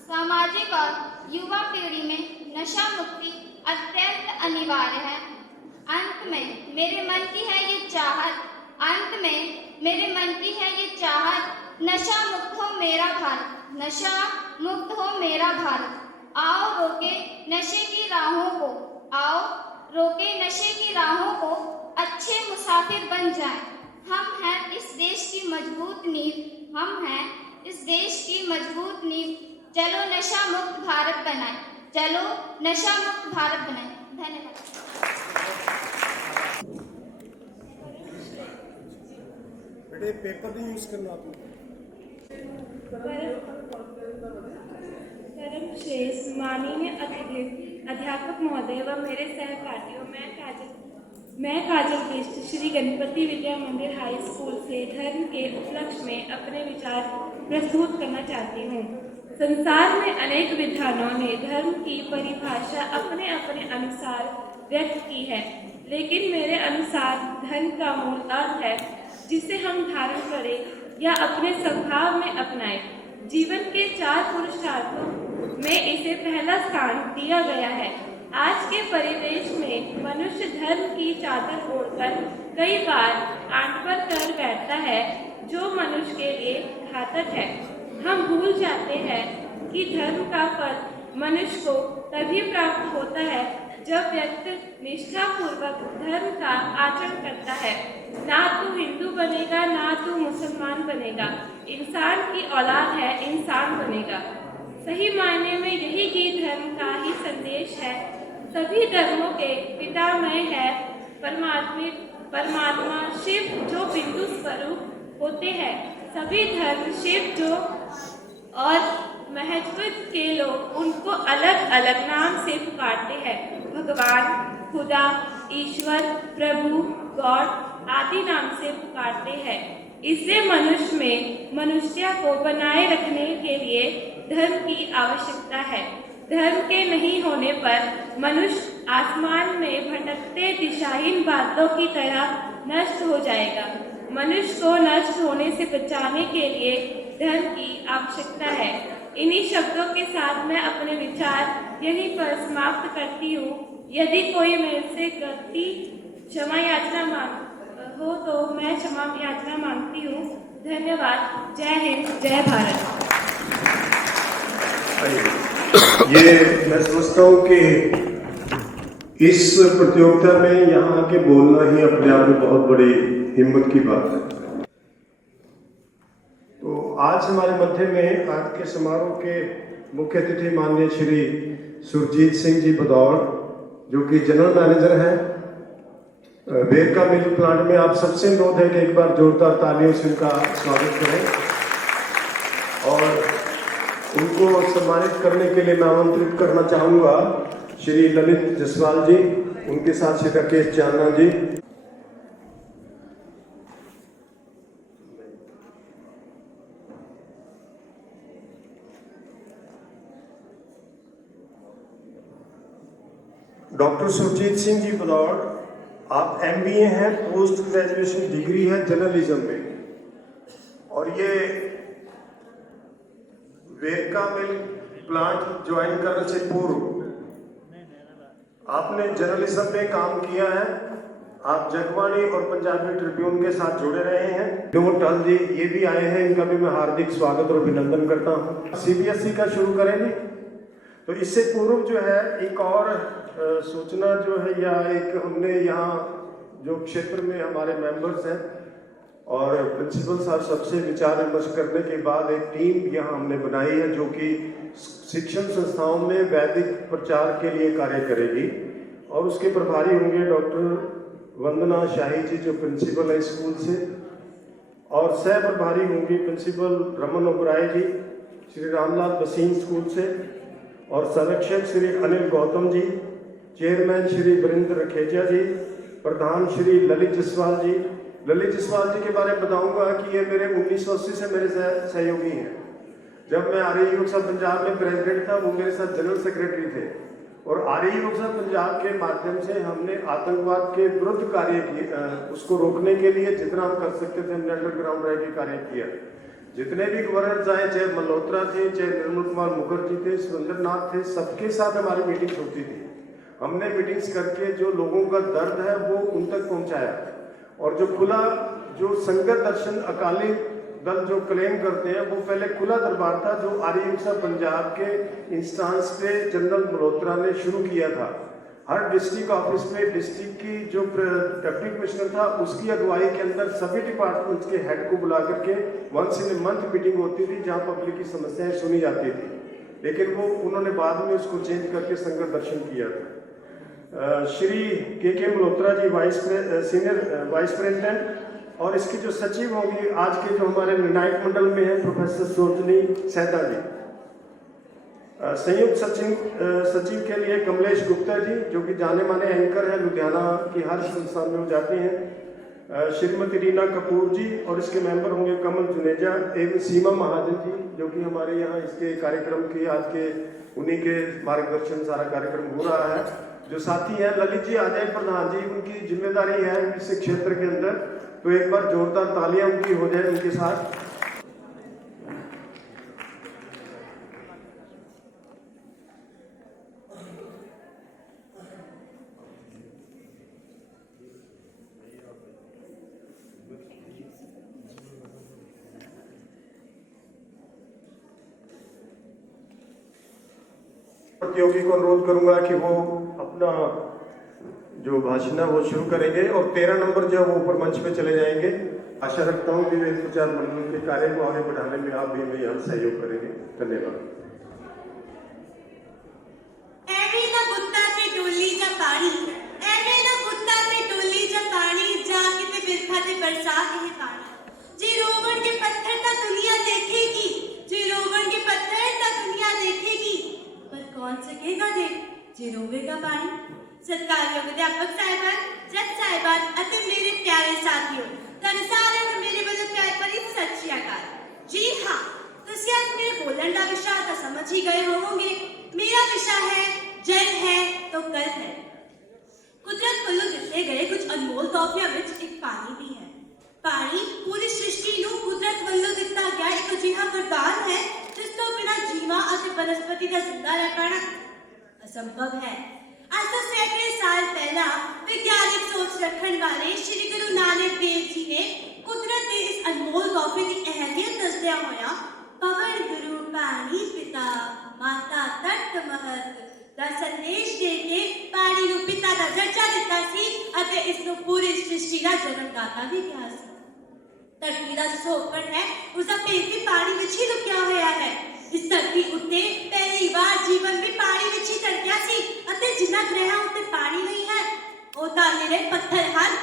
सामाजिक और युवा पीढ़ी में नशा मुक्ति अत्यंत अनिवार्य है। अंत में मेरे मन की है ये चाहत, नशा मुक्त हो मेरा भारत, नशा मुक्त हो मेरा भारत। आओ रोके नशे की राहों को, अच्छे मुसाफिर बन जाएं। हम हैं इस देश की मजबूत नींव, चलो नशा मुक्त भारत बनाएं, धन्यवाद। बेटे पेपर नहीं यूज करना आपने। परमश्रेष्ठ माननीय अध्यापक महोदय व मेरे सहपाठियों, मैं काजल बिष्ट श्री गणपति विद्या मंदिर हाई स्कूल से धर्म के उपलक्ष्य में अपने विचार प्रस्तुत करना चाहती हूँ। संसार में अनेक विद्वानों ने धर्म की परिभाषा अपने अपने अनुसार व्यक्त की है, लेकिन मेरे अनुसार धर्म का मूल अर्थ है जिसे हम धारण करें या अपने स्वभाव में अपनाएं। जीवन के 4 पुरुषार्थों में इसे पहला स्थान दिया गया है। आज के परिवेश में मनुष्य धर्म की चादर ओढ़कर कई बार आंटवर कर बैठता है, जो मनुष्य के लिए घातक है। हम भूल जाते हैं कि धर्म का फल मनुष्य को तभी प्राप्त होता है जब व्यक्ति निष्ठापूर्वक धर्म का आचरण करता है। ना तू हिंदू बनेगा, ना तू मुसलमान बनेगा, इंसान की औलाद है, इंसान बनेगा। सही मायने में यही गीत धर्म का ही संदेश है। सभी धर्मों के पितामह है परमात्मा शिव, जो बिंदु स्वरूप होते हैं। सभी धर्म शिव जो और महत्व के लोग उनको अलग अलग नाम से पुकारते हैं। भगवान, खुदा, ईश्वर, प्रभु, गॉड आदि नाम से पुकारते हैं। इससे मनुष्य में मनुष्य को बनाए रखने के लिए धर्म की आवश्यकता है। धर्म के नहीं होने पर मनुष्य आसमान में भटकते दिशाहीन बादलों की तरह नष्ट हो जाएगा। मनुष्य को नष्ट होने से बचाने के लिए धर्म की आवश्यकता है। इन्हीं शब्दों के साथ मैं अपने विचार यहीं पर समाप्त करती हूँ। यदि कोई मेरे से गलती क्षमा याचना हो तो मैं क्षमा याचना मांगती हूँ। धन्यवाद। जय हिंद, जय भारत। ये मैं समझता हूँ कि इस प्रतियोगिता में यहाँ आके बोलना ही अपने आप में बहुत बड़ी हिम्मत की बात है। तो आज हमारे मध्य में आज के समारोह के मुख्य अतिथि माननीय श्री सुरजीत सिंह जी भदौड़, जो कि जनरल मैनेजर हैं वेरका मिल्क प्लांट में। आप सबसे अनुरोध है कि एक बार जोरदार तालियों से उनका स्वागत करें और उनको सम्मानित करने के लिए मैं आमंत्रित करना चाहूँगा श्री ललित जसवाल जी, उनके साथ श्री राकेश चांदना जी। डॉक्टर सुरजीत सिंह जी भदौड़, आप MBA हैं, पोस्ट ग्रेजुएशन डिग्री है जर्नलिज्म में, और ये वेरका मिल प्लांट ज्वाइन करने से पूर्व आपने जर्नलिज्म में काम किया है। आप जगबानी और पंजाबी ट्रिब्यून के साथ जुड़े रहे हैं। विनोद टल जी ये भी आए हैं, इनका भी मैं हार्दिक स्वागत और अभिनंदन करता हूँ। CBSE का शुरू करेंगे, तो इससे पूर्व जो है एक और सूचना जो है, या एक हमने यहाँ जो क्षेत्र में हमारे मेंबर्स हैं और प्रिंसिपल साहब सबसे विचार विमर्श करने के बाद एक टीम यहाँ हमने बनाई है जो कि शिक्षण संस्थाओं में वैदिक प्रचार के लिए कार्य करेगी। और उसके प्रभारी होंगे डॉक्टर वंदना शाही जी जो प्रिंसिपल है स्कूल से, और सह प्रभारी होंगी प्रिंसिपल रमन ओबराय जी श्री रामलाल बसीन स्कूल से, और संरक्षक श्री अनिल गौतम जी, चेयरमैन श्री वीरेंद्र रखेजा जी, प्रधान श्री ललित जसवाल जी। ललित जसवाल जी के बारे में बताऊंगा कि ये मेरे 1980 से मेरे सहयोगी हैं। जब मैं आर्य युवक संघ पंजाब में प्रेसिडेंट था वो मेरे साथ जनरल सेक्रेटरी थे, और आर्य युवक संघ पंजाब के माध्यम से हमने आतंकवाद के विरुद्ध कार्य किए, उसको रोकने के लिए जितना हम कर सकते थे हमने अंडरग्राउंड रह के कार्य किया। जितने भी गवर्नर आए, चाहे मल्होत्रा थे, चाहे निर्मल कुमार मुखर्जी थे, सुरेंद्र नाथ थे, सबके साथ हमारी मीटिंग्स होती थी। हमने मीटिंग्स करके जो लोगों का दर्द है वो उन तक पहुंचाया, और जो खुला जो संगत दर्शन अकाली दल जो क्लेम करते हैं वो पहले खुला दरबार था जो आर्य युवक संघ पंजाब के इंस्टांस पे जनरल मल्होत्रा ने शुरू किया था। हर डिस्ट्रिक्ट ऑफिस में डिस्ट्रिक्ट की जो डिप्टी कमिश्नर था उसकी अगुवाई के अंदर सभी डिपार्टमेंट्स के हेड को बुला करके वंस इन मंथ मीटिंग होती थी जहां पब्लिक की समस्याएं सुनी जाती थी। लेकिन वो उन्होंने बाद में उसको चेंज करके संगत दर्शन किया था। श्री के Malhotra ji senior vice president, और इसकी जो सचिव होंगी आज के जो हमारे निर्णायक मंडल में है प्रोफेसर सोजनी सहता जी। संयुक्त सचिव के लिए कमलेश गुप्ता जी जो कि जाने माने एंकर है, लुधियाना की हर संस्थान में वो जाते हैं। श्रीमती रीना कपूर जी, और इसके मेंबर होंगे कमल जुनेजा एवं सीमा महाजन जी जो कि हमारे यहाँ इसके कार्यक्रम की आज के उन्हीं के मार्गदर्शन सारा कार्यक्रम हो रहा है। जो साथी हैं ललित जी अजय प्रधान जी, उनकी जिम्मेदारी है इस क्षेत्र के अंदर, तो एक बार जोरदार तालियां उनकी हो जाए उनके साथ। प्रतियोगी को अनुरोध करूंगा कि वो अपना जो भाषण है वो शुरू करेंगे, और 13 नंबर जो है वो ऊपर मंच पे चले जाएंगे। आशा रखता हूँ कि वेद प्रचार मंडल के कार्य को आगे बढ़ाने में आप भी हमें यहाँ सहयोग करेंगे। धन्यवाद। कौन सकेगा दे जे रोवेगा पानी। सत्कारयोग अध्यापक साहिबान, जज साहिबान अते मेरे प्यारे साथियों, तुहानू सारिआं नूं मेरे वल्लों प्यार भरी सत श्री अकाल। जी हाँ, तुसीं अज मेरे बोलण दा विशा तां समझ ही गए होवोगे। मेरा विशा है जल है तो कल है। कुदरत वल्लों दिते गए कुछ अनमोल तोहफियां विच एक पानी भी है। पानी पूरी सृष्टि नूं कुदरत वल्लों दिता गया एक अजिहा वरदान है जिस तो बिना जीवा और वनस्पति का जिंदा रह पाना असंभव है। आज तो सैकड़े साल पहला वैज्ञानिक सोच रखने वाले श्री गुरु नानक देव जी ने कुदरत के इस अनमोल तोहफे की अहमियत दसदिया होया पवन गुरु पानी पिता माता तट महत दा संदेश दे के पानी नूं पिता दा दर्जा दिता सी अते इस नूं पूरी सृष्टि दा जन्मदाता भी कहा सी। धरती का सोपन है उसका भेद भी पानी विच ही लुकिया होया है। इस धरती उत्ते पहली बार जीवन भी पानी विच ही चढ़िया सी अते जिन्ना ग्रहां उत्ते पानी नहीं है वो तां निरे पत्थर हन।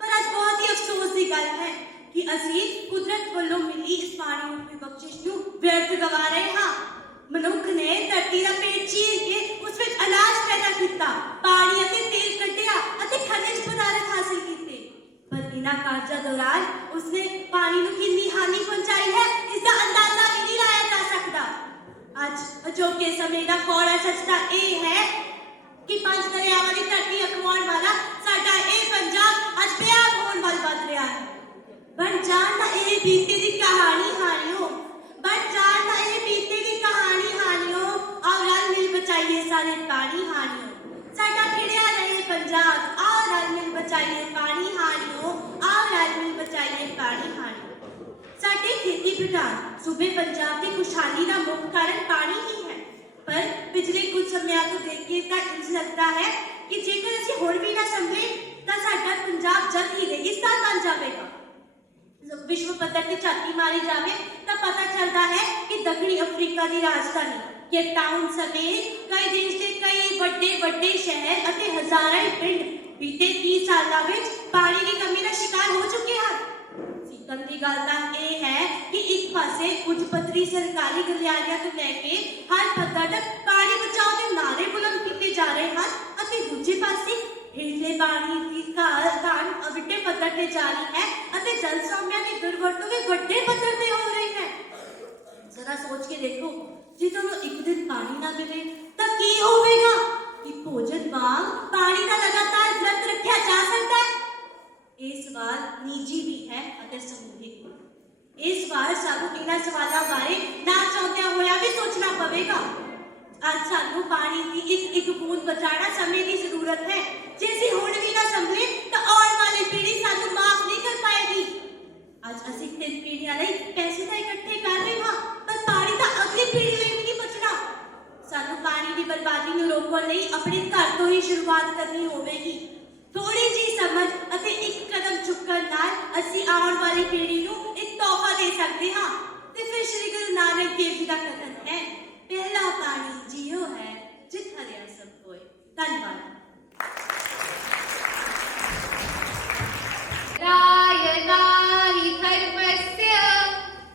पर अज बहुत ही अफसोस की गल है कि असीं कुदरत वल्लों मिली इस पानी रूपी बख्शिश नूं व्यर्थ गवा रहे हां। मनुख ने धरती का पेट चीर के उस विच अनाज पैदा किया, पानी अते तेल कढ़िया अते खनिज पदार्थ हासिल कीते, पर इन्हां कार्यां दौरान उसने पानी नूं कितनी हानि पहुंचाई है इसका अंदाजा भी नहीं लाया जा सकता। अज अजोके समय का कौड़ा सच तां यह है कि 5 दरियावां दी धरती अखवाउण वाला साडा यह पंजाब अज बेआब होण वल वध रहा है। बन जाण दा यह बीते दी कहानी हानियो, बन जाण दा यह बीते दी कहानी हानियो, और रल मिल बचाइए सारे पानी हानियो। साडा खिड़िया रहे पंजाब, और रल मिल बचाइए पानी हानियो, और रल मिल बचाइए पानी हानियो। साडे खेती प्रधान सूबे पंजाब की खुशहाली का मुख्य कारण पानी ही है, पर पिछले कुछ समय को देख के इंज लगता है कि जेकर असीं हुण भी ना संभले तां साडा पंजाब जल्द ही रेगिस्तान बन जाएगा। विश्व पद्धर ते झाती मारी जावे तो पता चलता है कि दक्षिणी अफ्रीका की राजधानी केप टाउन समेत कई देश के कई बड़े शहर अते हजारां पिंड बीते 30 सालों में पानी की कमी का शिकार हो चुके हैं। सीखन की गल तां यह है कि एक पासे उच्च पद्धरी सरकारी गलियारियां तो लैके हर पद्धर तक पानी बचाओ के नारे बुलंद किए जा रहे हैं अते दूजे पासे हेठले पानी की घाट अगटे पद्धर ते जारी है अते जल स्रोतां की दुर्वरतों भी बड़े पद्धर ते हो रही है। जरा सोच के देखो, जे तुहानूं एक दिन पानी ना मिले तो की होवेगा? कि भोजन वांग पानी का लगातार व्रत रखा जा सकता है? ये सवाल निजी भी है अते समूहिक भी। इस बार सानूं इन्हां सवालों बारे ना चाहते होया भी सोचना पवेगा। आज सानू पानी की एक बूंद बचाना समय की जरूरत है। जैसे हुण भी ना संभले तो आने वाली पीढ़ी सानू माफ नहीं कर पाएगी। आज असीं 3 पीढ़ियां लई पैसे तो इकट्ठे कर रहे हां पर पानी तो अगली पीढ़ी लई भी नहीं बचना। सानू पानी की बर्बादी नूं रोकण लई अपने घर तो ही शुरुआत करनी होवेगी। थोड़ी जी समझ अते एक कदम चुकण नाल असीं आने वाली पीढ़ी नूं एक तोहफा दे सकते हां। ते फिर श्री गुरु नानक देव जी का कथन है, पहला पानी जियो है जित हरिया सब कोई। धन्यवाद। रायता हि धर्मस्य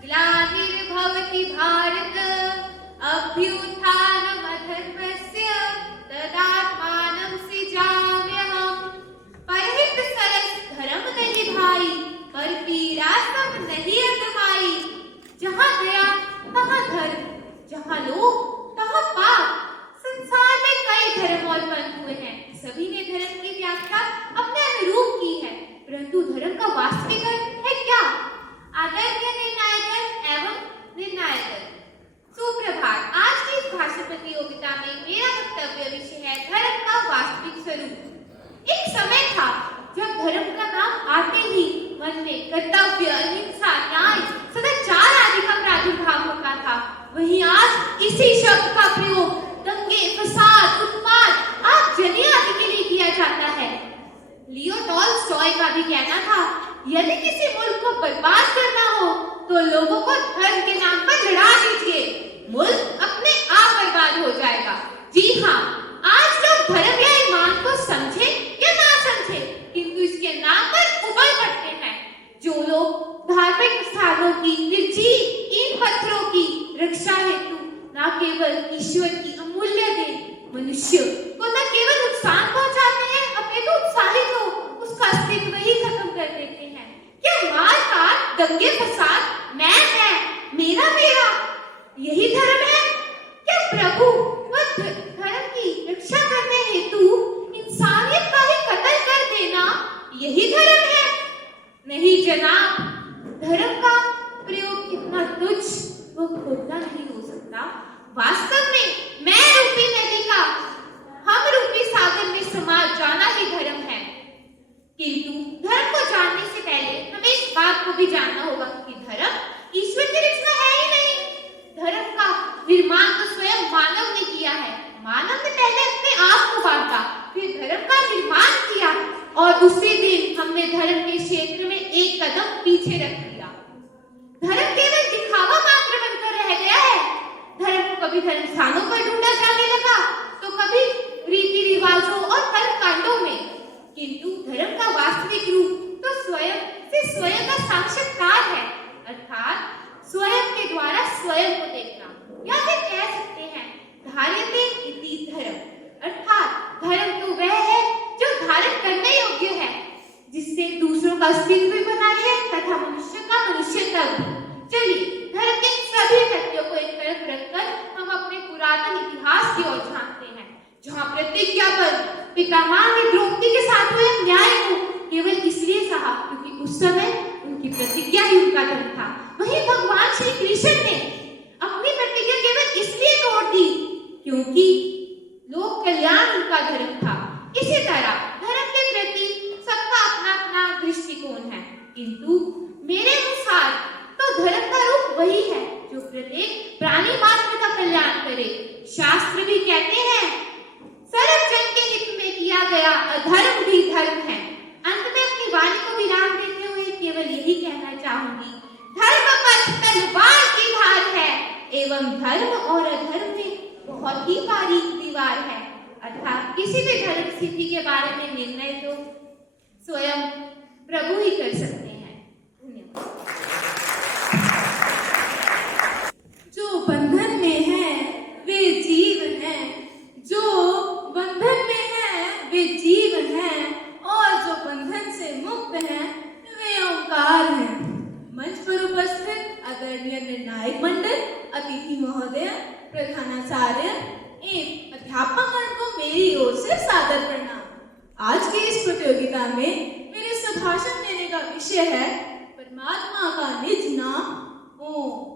ग्लानिर्भवति भारत अभ्युत्थानम् अधर्मस्य तदात्मानं सृजाम्यहम्। परहित सरस धर्म नहीं भाई पर पीड़ा सब नहीं अधमाई। जहाँ गया तहाँ धर्म, जहाँ लोग तहाँ पाप। संसार में कई धर्म और पंथ हुए हैं, सभी ने धर्म की व्याख्या अपने अनुरूप की है, परंतु धर्म का वास्तविक अर्थ है क्या? आदरणीय निर्णायक एवं निर्णायक सुप्रभात। आज की इस भाषण प्रतियोगिता में मेरा वक्तव्य विषय है धर्म का वास्तविक स्वरूप। एक समय था जब धर्म का नाम आते ही मन में कर्तव्य, अहिंसा, न्याय, सदाचार आदि का प्रादुर्भाव होता था। वहीं आज इसी शब्द का प्रयोग दंगे, फसाद, उत्पात, आगजनी आदि के लिए किया जाता है। लियो टॉलस्टॉय का भी कहना था, यदि किसी मुल्क को बर्बाद करना हो तो लोगों को धर्म के नाम पर लड़ा दीजिए, मुल्क अपने आप बर्बाद हो जाएगा। जी हाँ, आज लोग धर्म या ईमान को समझे या ना समझे, किंतु इसके नाम पर उबल पड़ते हैं। जो लोग धार्मिक स्थानों की, निर्जीव ईंट पत्थरों की रक्षा हेतु न केवल ईश्वर की अमूल्य देन मनुष्य को न केवल नुकसान पहुंचाते हैं, अपने तो उत्साहित हो उसका अस्तित्व ही खत्म कर देते हैं। क्या मार काट, दंगे फसाद, मैं मेरा यही धर्म है? क्या प्रभु व धर्म की रक्षा करने हेतु इंसानियत का ही कत्ल कर देना यही धर्म है? नहीं जनाब, धर्म का प्रयोग इतना तुच्छ व खोखला नहीं हो सकता। वास्तव में मैं रूपी नदी का हम रूपी सागर में समा जाना ही धर्म है। किंतु धर्म को जानने से पहले हमें इस बात को भी जानना होगा कि धर्म ईश्वर की रचना है ही नहीं। धर्म का निर्माण तो स्वयं मानव ने किया है। मानव ने पहले अपने आप को बांटा, फिर धर्म का निर्माण किया और उसी दिन हमने धर्म के क्षेत्र में एक कदम पीछे रख दिया। धर्म केवल दिखावा मात्र बनकर रह गया है। धर्म को कभी धर्म स्थानों पर ढूंढा जाने लगा तो कभी रीति रिवाजों और कर्म कांडों में, किंतु धर्म का वास्तविक रूप तो स्वयं से स्वयं का साक्षात्कार है, अर्थात स्वयं के द्वारा स्वयं को देखना। या फिर कह सकते हैं धार्यते इति धर्म, अर्थात धर्म तो वह है जो धारण करने योग्य है, जिससे दूसरों का अस्तित्व भी बना रहे तथा मनुष्य का मनुष्यता भी। चलिए धर्म के सभी तथ्यों को एक तरफ रखकर हम अपने पुरातन इतिहास की ओर झांकते हैं, जहाँ प्रतिज्ञा पर पितामह ने द्रौपदी के साथ हुए न्याय को केवल इसलिए सहा क्योंकि उस समय उनकी प्रतिज्ञा ही उनका धर्म था। वहीं भगवान श्री कृष्ण ने अपनी प्रतिज्ञा केवल इसलिए तोड़ दी क्योंकि लोक कल्याण उनका धर्म था। इसी तरह धर्म के प्रति सबका अपना अपना दृष्टिकोण है, किंतु मेरे अनुसार तो धर्म का रूप वही है जो प्रत्येक प्राणी मात्र का कल्याण करे। शास्त्र भी कहते हैं सर्व जन के हित में किया गया अधर्म भी धर्म है। अंत में अपनी वाणी को विराम देते हुए केवल यही कहना चाहूंगा धर्म और अधर्म में बहुत ही बारीक दीवार है, अर्थात किसी भी धर्म स्थिति के बारे में निर्णय तो स्वयं प्रभु ही कर सकते हैं। धन्यवाद। जो बंधन में है वे जीव हैं, जो बंधन में है वे जीव हैं, और जो बंधन से मुक्त हैं वे ओंकार हैं। मंच पर उपस्थित आदरणीय निर्णायक मंडल, अतिथि महोदय, प्रधानाचार्य एवं अध्यापकगण को मेरी ओर से सादर प्रणाम। आज की इस प्रतियोगिता में मेरे संभाषण देने का विषय है परमात्मा का निज नाम ओम।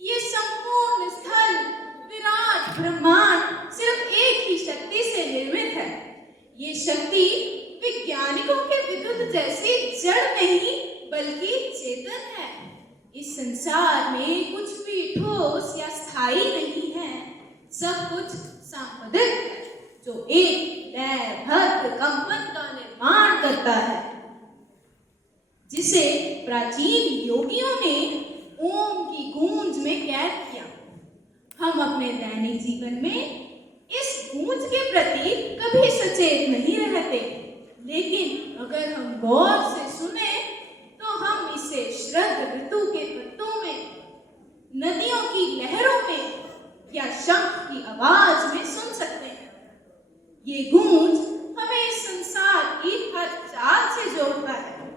ये संपूर्ण स्थल, विराट ब्रह्मांड सिर्फ एक ही शक्ति से निर्मित है। ये शक्ति वैज्ञानिकों के विद्युत जैसी जड़ नहीं बल्कि चेतन है। इस संसार में कुछ भी ठोस या स्थायी नहीं है, सब कुछ सांपदिक है, जो एक लयबद्ध कंपन का निर्माण करता है, जिसे प्राचीन योगियों ने ओम की गूंज में कैद किया। हम अपने दैनिक जीवन में इस गूंज के प्रति कभी सचेत नहीं रहते, लेकिन अगर हम गौर से सुने तो हम इसे शरद ऋतु के पत्तों में, नदियों की लहरों में या शंख की आवाज में सुन सकते हैं। ये गूंज हमें इस संसार की हर चाल से जोड़ता है,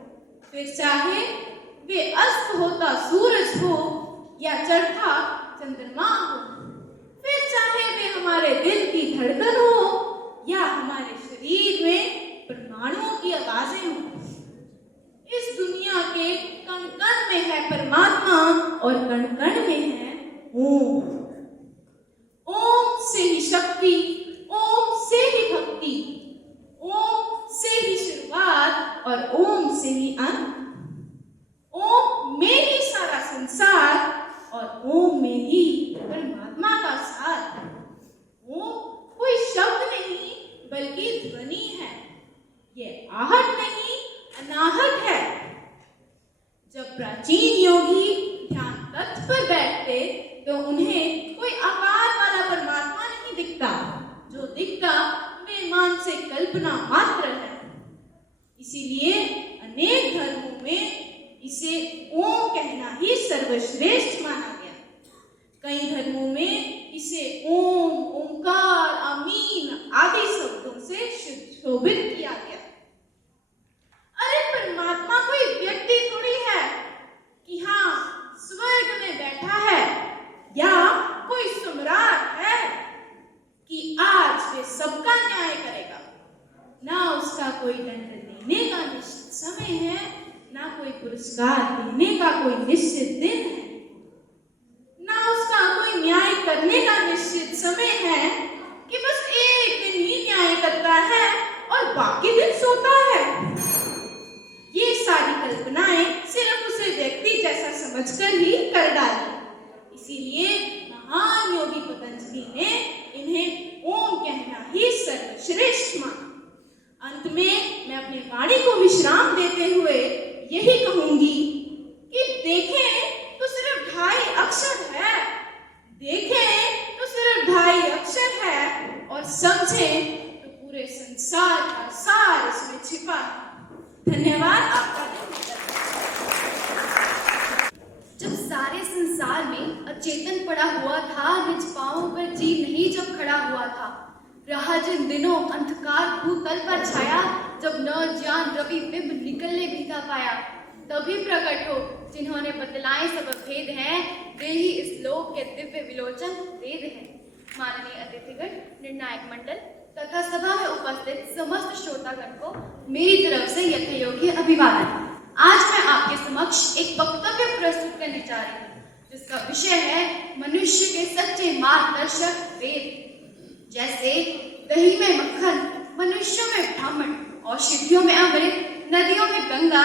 फिर चाहे वे अस्त होता सूरज हो या चढ़ता चंद्रमा हो, फिर चाहे वे हमारे दिल की धड़कन हो या हमारे शरीर में परमाणुओं की आवाजें हो। इस दुनिया के कण कण में है परमात्मा और कण कण में है ओम। ओम से ही शक्ति, ओम से ही भक्ति, ओम से ही शुरुआत और ओम से ही अंत। ओम में ही सारा संसार और ओम में ही परमात्मा का सार। ओम कोई शब्द नहीं बल्कि ध्वनि है, ये आहट नहीं अनाहट है। जब प्राचीन योगी ध्यान तख्त पर बैठते तो उन्हें कोई आकार वाला परमात्मा नहीं दिखता, जो दिखता वे मानसिक कल्पना मात्र है। इसीलिए अनेक धर्मों में इसे ओम कहना ही सर्वश्रेष्ठ माना गया। कई धर्मों में इसे ओम, ओंकार, आमीन आदि शब्दों से शोभित किया गया। अरे परमात्मा कोई व्यक्ति थोड़ी है कि हाँ स्वर्ग में बैठा है, या कोई सम्राट है कि आज वे सबका न्याय करेगा। ना उसका कोई दंड देने का निश्चित समय है, ना कोई पुरस्कार देने का कोई निश्चित दिन है, ना उसका कोई न्याय करने का निश्चित समय है कि बस एक दिन ही न्याय करता है और बाकी दिन सोता है। ये सारी कल्पनाएं सिर्फ उसे व्यक्ति जैसा समझकर ही कर डाली। इसीलिए महान योगी पतंजलि ने इन्हें ओम कहना ही सर्वश्रेष्ठ माना। अंत में मैं अपनी वाणी को विश्राम देते हुए यही कहूंगी कि देखें तो सिर्फ 2.5 अक्षर है, देखें तो सिर्फ 2.5 अक्षर है, और समझें तो पूरे संसार का सार इसमें छिपा है। धन्यवाद आपका। जब सारे संसार में अचेतन पड़ा हुआ था, निज पांवों पर जीव नहीं जब खड़ा हुआ था, रहा जिन दिनों अंधकार भूतल पर छाया, जब न जान रवि बिंब निकलने भी ना पाया, तभी प्रकट हो जिन्होंने बतलाए सब भेद हैं, वे ही इस लोक के दिव्य विलोचन वेद हैं। माननीय अतिथिगण, निर्णायक मंडल तथा सभा में उपस्थित समस्त श्रोतागण को मेरी तरफ से यथायोग्य अभिवादन। आज मैं आपके समक्ष एक वक्तव्य प्रस्तुत करने जा रही हूँ, जिसका विषय है मनुष्य के सच्चे मार्गदर्शक वेद। जैसे दही में मक्खन, मनुष्यों में ब्राह्मण, औषधियों में अमृत, नदियों में गंगा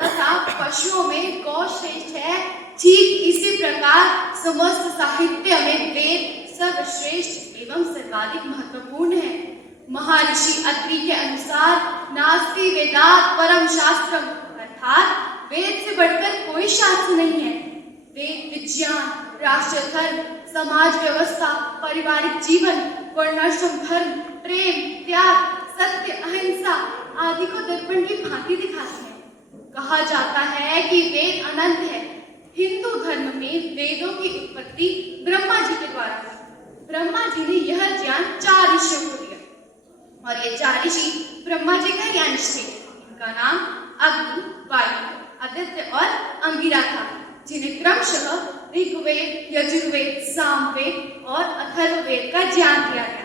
तथा पशुओं में गौ श्रेष्ठ है, ठीक इसी प्रकार समस्त साहित्य में वेद सर्वश्रेष्ठ एवं सर्वाधिक महत्वपूर्ण है। महर्षि अत्रि के अनुसार नास्ति वेदात् परम शास्त्रम, अर्थात वेद से बढ़कर कोई शास्त्र नहीं है। वेद विज्ञान, राष्ट्रीय धर्म, समाज व्यवस्था, पारिवारिक जीवन, वर्णाश्रम धर्म, प्रेम, त्याग, सत्य, अहिंसा आदि को दर्पण की भांति दिखाते हैं। कहा जाता है कि वेद अनंत है। हिंदू धर्म में वेदों की उत्पत्ति ब्रह्मा जी के द्वारा हुई। ब्रह्मा जी ने यह ज्ञान 4 ऋषियों को दिया और ये 4 ऋषि ब्रह्मा जी का ही अंश थे। इनका नाम अग्नि, वायु, आदित्य और अंगिरा था, जिन्हें क्रमशः ऋग्वेद, यजुर्वेद, सामवेद और अथर्ववेद का ज्ञान दिया गया।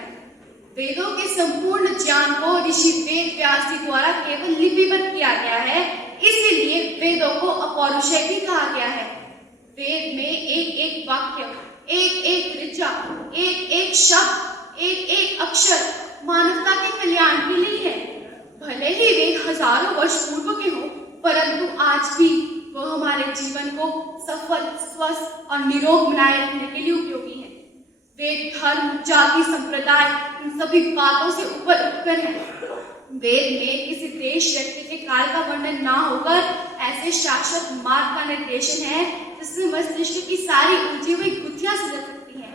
वेदों के संपूर्ण ज्ञान को ऋषि वेद व्यास जी द्वारा केवल लिपिबद्ध किया गया है, इसीलिए वेदों को अपौरुषेय भी कहा गया है। वेद में एक एक वाक्य, एक एक ऋचा, एक एक शब्द, एक एक अक्षर मानवता के कल्याण के लिए है। भले ही वे हजारों वर्ष पूर्व के हों, परंतु आज भी वह हमारे जीवन को सफल, स्वस्थ और निरोग बनाए रखने के लिए उपयोगी है। वेद धर्म, जाति, संप्रदाय इन सभी बातों से ऊपर उठकर है। वेद में किसी देश, व्यक्ति के काल का वर्णन ना होकर ऐसे शाश्वत मार्ग का निर्देशन है जिसमें मस्तिष्क की सारी उलझी हुई गुत्थियां सुलझ सकती हैं।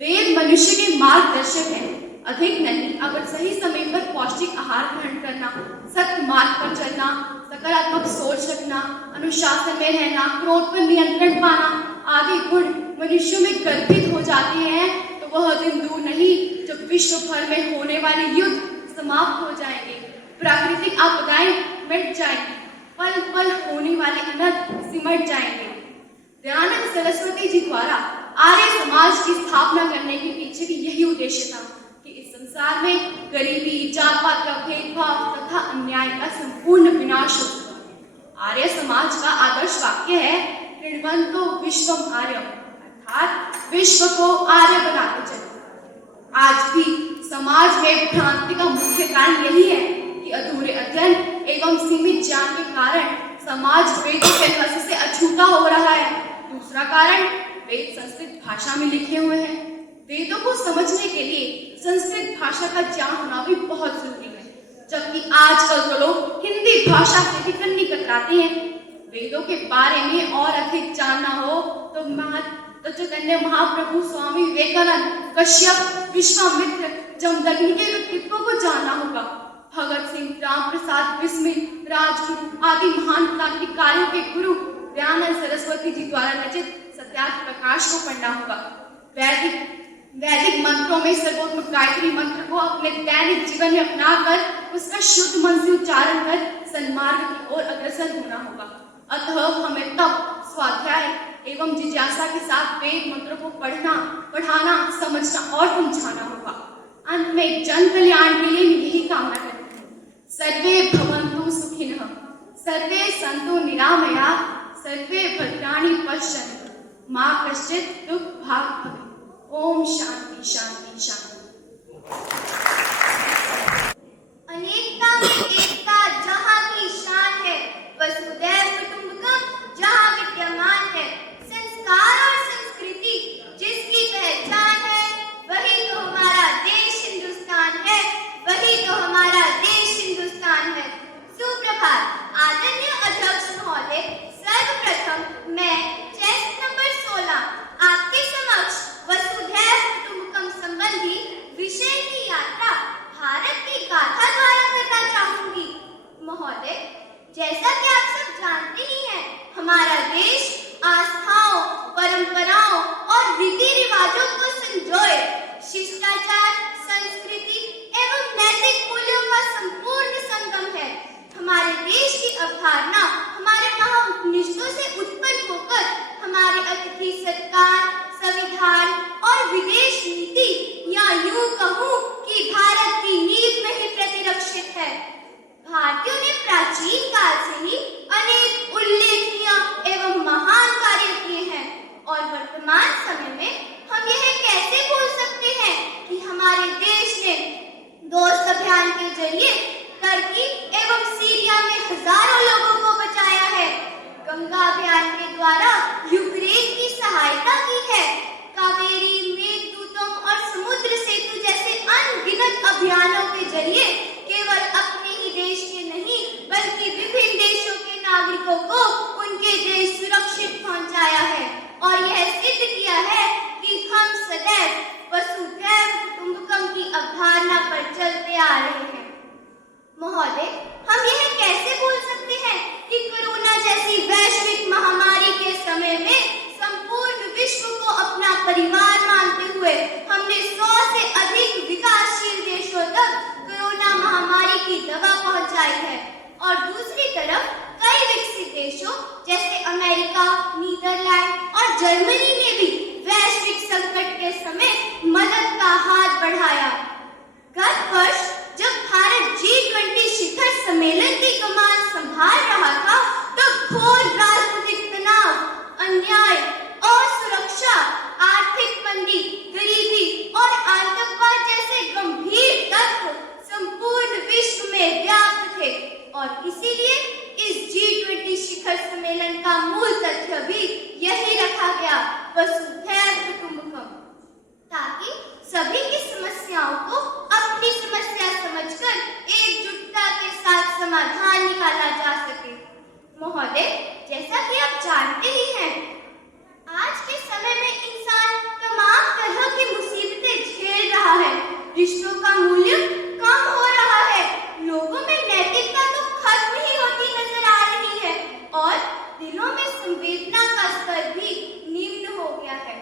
वेद मनुष्य के मार्गदर्शक हैं। अधिक नहीं, अगर सही समय पर पौष्टिक आहार ग्रहण करना, सत्य मार्ग पर चलना, सकारात्मक सोच रखना, अनुशासन में रहना, क्रोध पर नियंत्रण पाना आदि गुण मनुष्यों में गर्भित हो जाते हैं तो वह दिन दूर नहीं जब विश्व भर में होने वाले युद्ध समाप्त हो जाएंगे, प्राकृतिक आपदाएं मिट जाएंगी, पल पल होने वाले अनर्थ सिमट जाएंगे। दयानंद सरस्वती जी द्वारा आर्य समाज की स्थापना करने के पीछे भी यही उद्देश्य था कि इस संसार में गरीबी, जात पात का भेदभाव तथा अन्याय का संपूर्ण विनाश हो सके। आर्य समाज का आदर्श वाक्य है कृण्वन्तो विश्वम आर्यम, अर्थात विश्व को आर्य बनाते चले। आज भी समाज में भ्रांति का मुख्य कारण यही है कि अधूरे अध्ययन एवं सीमित ज्ञान के कारण समाज वेदों के रहस्य से अछूता हो रहा है। दूसरा कारण, वेद संस्कृत भाषा में लिखे हुए हैं। वेदों को समझने के लिए संस्कृत भाषा का ज्ञान होना भी बहुत जरूरी है, जबकि आजकल तो लोग हिंदी भाषा से भी कन्नी कतराते हैं। वेदों के बारे में और अधिक जानना हो तो चैतन्य महाप्रभु, स्वामी विवेकानंद, कश्यप, विश्वामित्र, जमदग्नि के व्यक्तित्व को जानना होगा। भगत सिंह, राम प्रसाद बिस्मिल, राजगुरु आदि महान क्रांतिकारियों के गुरु दयानंद सरस्वती जी द्वारा रचित सत्यार्थ प्रकाश को पढ़ना होगा। वैदिक मंत्रों में सर्वोत्तम गायत्री मंत्र को अपने दैनिक जीवन में अपनाकर उसका शुद्ध मन से उच्चारण कर सन्मार्ग की ओर अग्रसर होना होगा। अतः हमें तप, स्वाध्याय एवं जिज्ञासा के साथ वेद मंत्रों को पढ़ना, पढ़ाना, समझना और समझाना होगा। अंत में जन कल्याण के लिए यही कामना करती हूँ। सर्वे भवन्तु सुखिनः, सर्वे सन्तु निरामया, सर्वे भद्राणि पश्यन्तु, मा कश्चित् दुःख भाग् भवेत्। ओम शांति शांति शांति। अनेकता में एकता जहाँ की शान है, वसुधैव कुटुंबकम जहाँ विद्यमान है। संस्कार और संस्कृति जिसकी पहचान है, वही तो हमारा देश हिंदुस्तान है, वही तो हमारा देश हिंदुस्तान है। सुप्रभात आदरणीय अध्यक्ष महोदय, सर्वप्रथम मैं चेस्ट नंबर 16 आपके समक्ष वसुधैव कुटुंबकम संबंधी विषय की यात्रा भारत की गाथा द्वारा करना चाहूंगी। महोदय, जैसा कि आप सब जानते ही हैं, हमारा देश आस्थाओं, परंपराओं और रीति रिवाजों को संजोए शिष्टाचार, संस्कृति एवं नैतिक मूल्यों का संपूर्ण संगम है। हमारे देश की अवधारणा हमारे महाउपनिषदों से उत्पन्न होकर हमारे अतिथि सत्कार, संविधान और विदेश नीति या यूं कहूं कि भारत की नींव में ही प्रतिरक्षित है। भारतीयों ने प्राचीन काल से ही अनेक उल्लेखनीय एवं महान कार्य किए हैं और वर्तमान समय में हम यह कैसे बोल सकते हैं कि हमारे देश ने दोस्त अभियान के जरिए टर्की एवं सीरिया में हजारों लोगों को बचाया है, गंगा अभियान के द्वारा यूक्रेन की सहायता की है, कावेरी, मेघदूतम और समुद्र सेतु जैसे अनगिनत अभियानों के जरिए केवल अपने ही देश के नहीं बल्कि विभिन्न देशों के नागरिकों को उनके देश सुरक्षित पहुंचाया है और यह सिद्ध किया महोदय, हम यह कैसे बोल सकते हैं कि कोरोना जैसी वैश्विक महामारी के समय में संपूर्ण विश्व को अपना परिवार मानते हुए हमने 100 से अधिक विकासशील देशों तक कोरोना महामारी की दवा पहुंचाई है, और दूसरी तरफ कई विकसित देशों जैसे अमेरिका, नीदरलैंड और जर्मनी ने भी वैश्विक संकट के समय मदद का हाथ बढ़ाया। गत वर्ष जब भारत G20 शिखर सम्मेलन की कमान संभाल रहा था, तो घोर राजनीतिक तनाव, अन्याय, असुरक्षा, आर्थिक मंदी, गरीबी और आतंकवाद जैसे गंभीर तत्व संपूर्ण विश्व में व्याप्त थे, और इसीलिए इस G20 शिखर सम्मेलन का मूल तथ्य भी यही रखा गया, वसुधैव कुटुंबकम, ताकि सभी की समस्याओं को अपनी समस्या समझकर एकजुटता के साथ समाधान निकाला जा सके। महोदय, जैसा कि आप जानते ही हैं, आज के समय में इंसान तमाम तरह की मुसीबतें झेल रहा है। रिश्तों का मूल्य कम हो रहा है, लोगों में नैतिकता तो खत्म ही होती नजर आ रही है, और दिलों में संवेदना का स्तर भी निम्न हो गया है।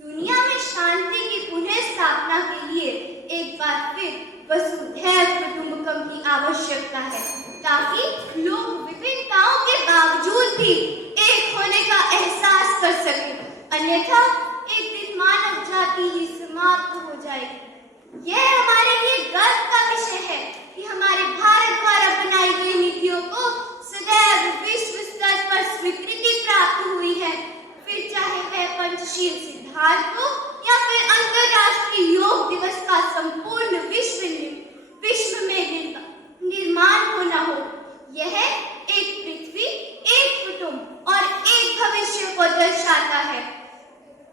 दुनिया में शांति की पुनः स्थापना के लिए एक बार फिर वसुधैव कुटुंबकम की आवश्यकता है, ताकि लोग विभिन्नताओं के बावजूद भी एक होने का एहसास कर सकें। अन्यथा एक दिन मानव जाति ही समाप्त हो जाएगी। यह हमारे लिए गर्व का विषय है कि हमारे भारत द्वारा बनाई गई नीतियों को सदैव विश्व स्तर पर स्वीकृति प्राप्त हुई है, फिर चाहे वह पंचशील सिद्धांत हो या फिर अंतर्राष्ट्रीय योग दिवस का संपूर्ण विश्व में निर्माण होना हो। यह एक पृथ्वी, एक कुटुंब और एक भविष्य को दर्शाता है।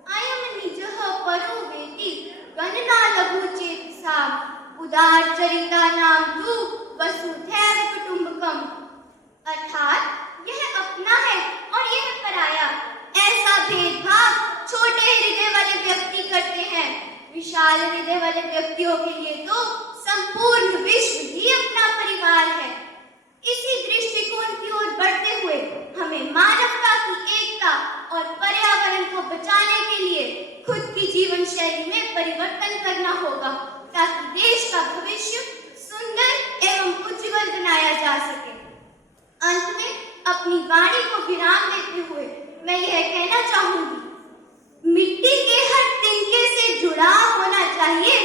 अयम निजः परो वेति गणना लघु चेतसाम उदार चरिता नाम तु वसुधैव कुटुंबकम, अर्थात यह अपना है और यह पराया, ऐसा भेदभाव छोटे हृदय वाले व्यक्ति करते हैं। विशाल हृदय वाले व्यक्तियों के लिए तो संपूर्ण विश्व ही अपना परिवार है। इसी दृष्टिकोण की ओर बढ़ते हुए हमें मानवता की एकता और पर्यावरण को बचाने के लिए खुद की जीवन शैली में परिवर्तन करना होगा, ताकि देश का भविष्य सुंदर एवं उज्जवल बनाया जा सके। अंत में अपनी वाणी को विराम देते हुए मैं यह कहना चाहूंगी, मिट्टी के हर तिनके से जुड़ाव होना चाहिए।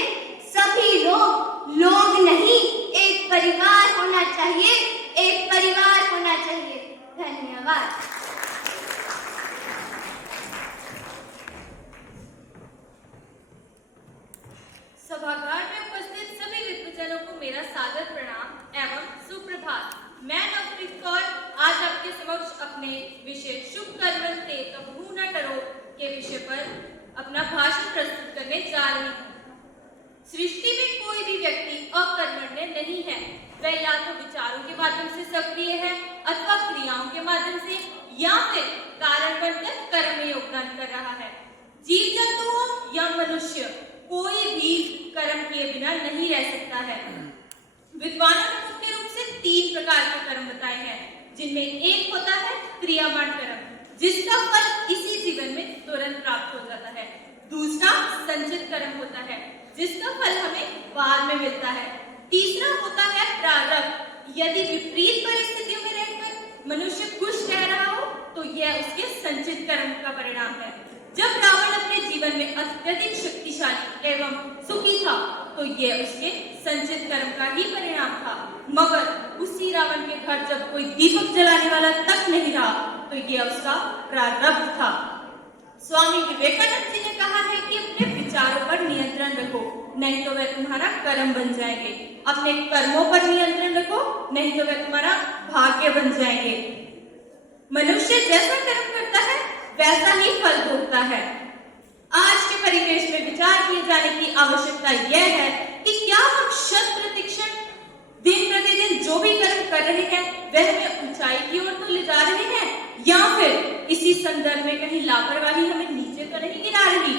सभी लोग नहीं, एक परिवार होना चाहिए, एक परिवार होना चाहिए। धन्यवाद। सभागार में उपस्थित सभी विद्वजनों को मेरा सादर प्रणाम एवं सुप्रभात। मैं नवप्रीत कौर आज आपके समक्ष अपने विषय शुभ कर्मन्ते तबहू न टरो के विषय पर अपना भाषण प्रस्तुत करने जा रही हूँ। सृष्टि में कोई भी व्यक्ति अकर्मण्य नहीं है। वह या तो विचारों के माध्यम से सक्रिय है अथवा क्रियाओं के माध्यम से या फिर कारण बनकर कर्म में योगदान कर रहा है। जीव जंतु हो या मनुष्य, कोई भी कर्म किए बिना नहीं रह सकता है। विद्वानों ने मुख्य रूप से 3 प्रकार के कर्म बताए हैं, जिनमें एक होता है क्रियामान कर्म, जिसका फल इसी जीवन में तुरंत प्राप्त हो जाता है। दूसरा संचित कर्म होता है, जिसका फल हमें बाद में मिलता है। तीसरा होता है प्रारब्ध। यदि विपरीत परिस्थितियों में रहकर मनुष्य खुश रह रहा हो तो यह उसके संचित कर्म का परिणाम है। जब रावण अपने जीवन में अत्यधिक शक्तिशाली एवं सुखी था तो यह उसके संचित कर्म का ही परिणाम था, मगर उसी रावण के घर जब कोई दीपक जलाने वाला तक नहीं रहा तो यह उसका प्रारब्ध था। स्वामी विवेकानंद जी ने कहा है कि अपने विचारों पर नियंत्रण रखो, नहीं तो वह तुम्हारा कर्म बन जाएंगे। अपने कर्मों पर नियंत्रण रखो, नहीं तो वह तुम्हारा भाग्य बन जाएंगे। मनुष्य जैसा कर्म करता है वैसा ही फल भोगता है। आज के परिवेश में विचार किए जाने की आवश्यकता यह है कि क्या हम शत प्रतिशत दिन प्रतिदिन जो भी कर्म कर रहे हैं वह हमें ऊंचाई की ओर तो ले जा रहे हैं, या फिर इसी संदर्भ में कहीं लापरवाही हमें नीचे तो नहीं गिरा रही।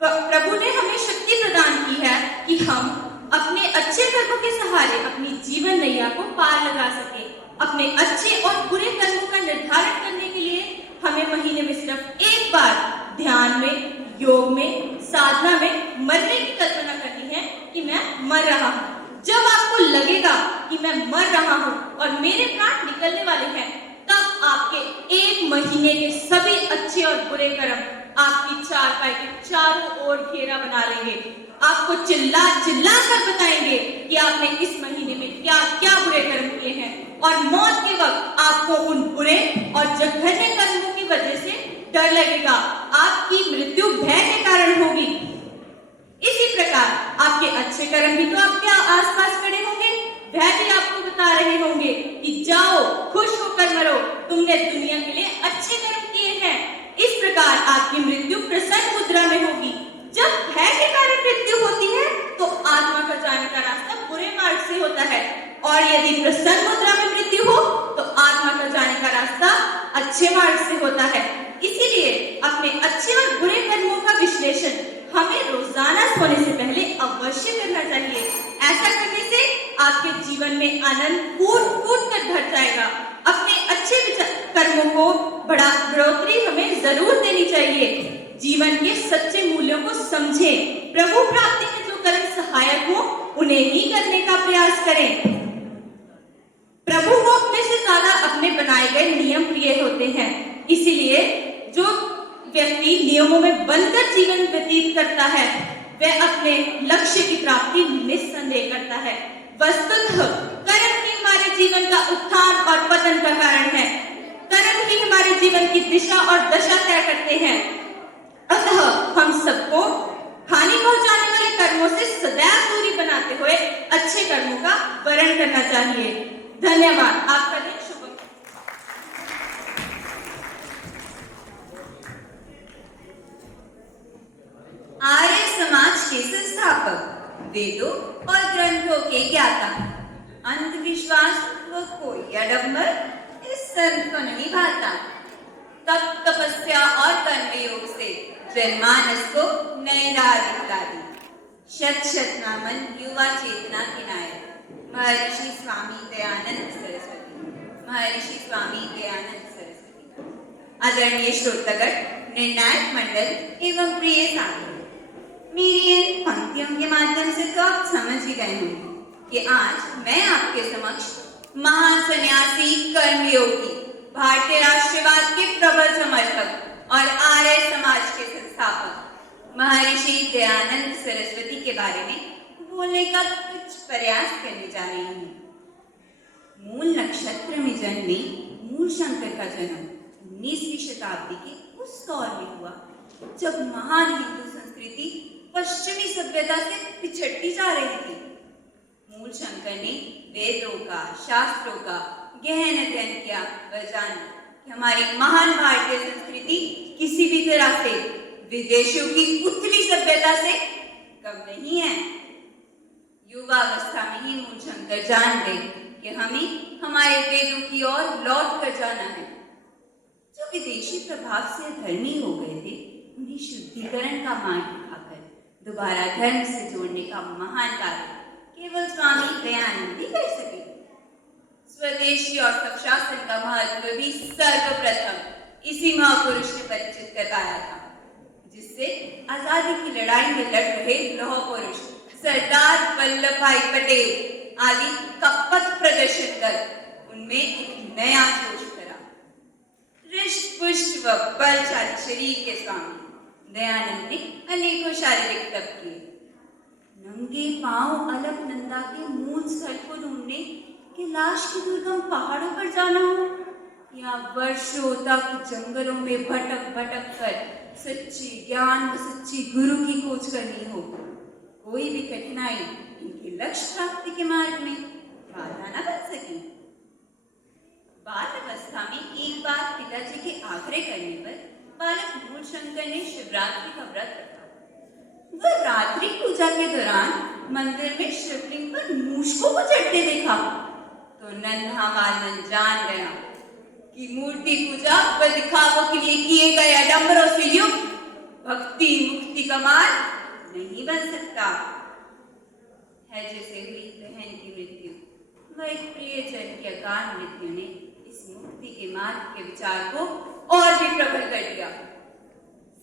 प्रभु ने हमें शक्ति प्रदान की है कि हम अपने अच्छे कर्म कर्मों के सहारे अपनी जीवन नैया को पार लगा सके। अपने अच्छे और बुरे कर्मों का निर्धारण करने के लिए हमें महीने में सिर्फ एक बार ध्यान में, योग में, साधना में मरने की कल्पना करनी है कि मैं मर रहा हूँ। जब आपको लगेगा कि मैं मर रहा हूँ और मेरे प्राण निकलने वाले हैं, तब आपके एक महीने के सभी अच्छे और बुरे कर्म आपकी चारपाई के चारों ओर घेरा बना लेंगे। आपको चिल्ला चिल्ला कर बताएंगे कि आपने इस महीने में क्या क्या बुरे कर्म किए हैं, और मौत के वक्त आपको उन बुरे और जघन्य कर्मों की वजह से डर लगेगा। आपकी मृत्यु भय के कारण होगी। इसी प्रकार आपके अच्छे कर्म भी तो आपके आसपास खड़े होंगे, वह भी आपको बता रहे होंगे कि जाओ खुश होकर मरो, तुमने दुनिया के लिए अच्छे कर्म किए हैं। इस प्रकार आपकी मृत्यु प्रसन्न मुद्रा में होगी। जब भय के कारण मृत्यु होती है तो आत्मा का जाने का रास्ता बुरे मार्ग से होता है, और यदि प्रसन्न मुद्रा में मृत्यु हो तो आत्मा का जाने का रास्ता अच्छे मार्ग से होता है। इसीलिए अपने अच्छे और बुरे कर्मों का विश्लेषण हमें रोजाना सोने से पहले अवश्य करना चाहिए। ऐसा करने से आपके जीवन में आनंद कूट कूट कर भर जाएगा। अपने अच्छे कर्मों को बढ़ोतरी हमें जरूर देनी चाहिए। जीवन के सच्चे मूल्यों को समझें। प्रभु प्राप्ति में जो कर्म सहायक हो उन्हें ही करने का प्रयास करें। प्रभु को अपने से ज्यादा अपने बनाए गए नियम प्रिय होते हैं। इसीलिए जो व्यक्ति नियमों में बंधकर जीवन व्यतीत करता है वह अपने लक्ष्य की प्राप्ति निस्संदेह करता है। वस्तुतः कर्म ही हमारे जीवन का उत्थान और पतन का कारण है। कर्म ही हमारे जीवन की दिशा और दशा तय करते हैं। अतः हम सबको हानि पहुंचाने वाले कर्मों से सदैव दूरी बनाते हुए अच्छे कर्मों का वरण करना चाहिए। धन्यवाद। आपका दिन शुभ हो। आर्य समाज के संस्थापक, वेदों और ग्रंथों के ज्ञाता, अंधविश्वास व कोई आडंबर इस संत को नहीं भाता। तप, तपस्या और कर्मयोग से जनमानस को नई राह दिखला दी। शत शत नामन युवा चेतना के नायक महर्षि स्वामी दयानंद सरस्वती, महर्षि स्वामी दयानंद सरस्वती। आदरणीय श्रोतागण, निर्णायक मंडल एवं प्रिय साथी, मेरी इन पंक्तियों के माध्यम से तो आप समझ ही गए होंगे कि आज मैं आपके समक्ष महान सन्यासी, कर्मयोगी, भारतीय राष्ट्रवाद के प्रबल समर्थक और आर्य समाज के संस्थापक महर्षि दयानंद सरस्वती के बारे में बोलने का कुछ प्रयास करने जा रही हूँ। मूल नक्षत्र में जन्मे मूल शंकर का जन्म 19वीं शताब्दी के उस दौर में हुआ जब महान हिंदू संस्कृति पश्चिमी सभ्यता से पिछड़ती जा रही थी। मूल शंकर ने वेदों का, शास्त्रों का गहन अध्ययन किया व जाना कि हमारी महान भारतीय संस्कृति किसी भी तरह से विदेशियों की उथली सभ्यता से कम नहीं है। युवावस्था में ही मूल शंकर जान गए कि हमें हमारे वेदों की ओर लौट कर जाना है। जो विदेशी प्रभाव से धर्मी हो गए थे उन्हें शुद्धिकरण का मार्ग दिखाकर दोबारा धर्म से जोड़ने का महान कार्य केवल स्वामी दयानंद ही कर सके। स्वदेशी और स्वशासन का महत्व भी सर्वप्रथम इसी महापुरुष ने परिचित करवाया था, जिससे आजादी की लड़ाई में लड़ रहे लौह पुरुष सरदार वल्लभ भाई पटेल आदि का पथ प्रदर्शन कर उनमें एक नया जोश भरा। हृष्ट पुष्ट व बलशाली शरीर के स्वामी दयानंद ने अनेकों शारीरिक तप किए। नंगे पांव अलकनंदा के मूल स्थल को ढूंढने कैलाश की दुर्गम पहाड़ों पर जाना हो या वर्षों तक जंगलों में भटक भटक कर सच्ची ज्ञान व सच्ची गुरु की खोज करनी हो, कोई भी कठिनाई इनके लक्ष्य प्राप्ति के मार्ग में बाधा न बन सकी। बाल अवस्था में एक बार पिताजी के आग्रह करने पर बालक मूल शंकर ने शिवरात्रि का व्रत रखा। वह रात्रि पूजा के दौरान मंदिर में शिवलिंग पर मूषकों को चढ़ते देखा तो नन्हा बालन जान गया कि मूर्ति पूजा व दिखावों के लिए किए गए आडंबरों से युक्त भक्ति मुक्ति का मार्ग नहीं बन सकता हैजे से हुई बहन की मृत्यु व एक प्रियजन की अकाल मृत्यु ने इस मुक्ति के मार्ग के विचार को और भी प्रबल कर दिया।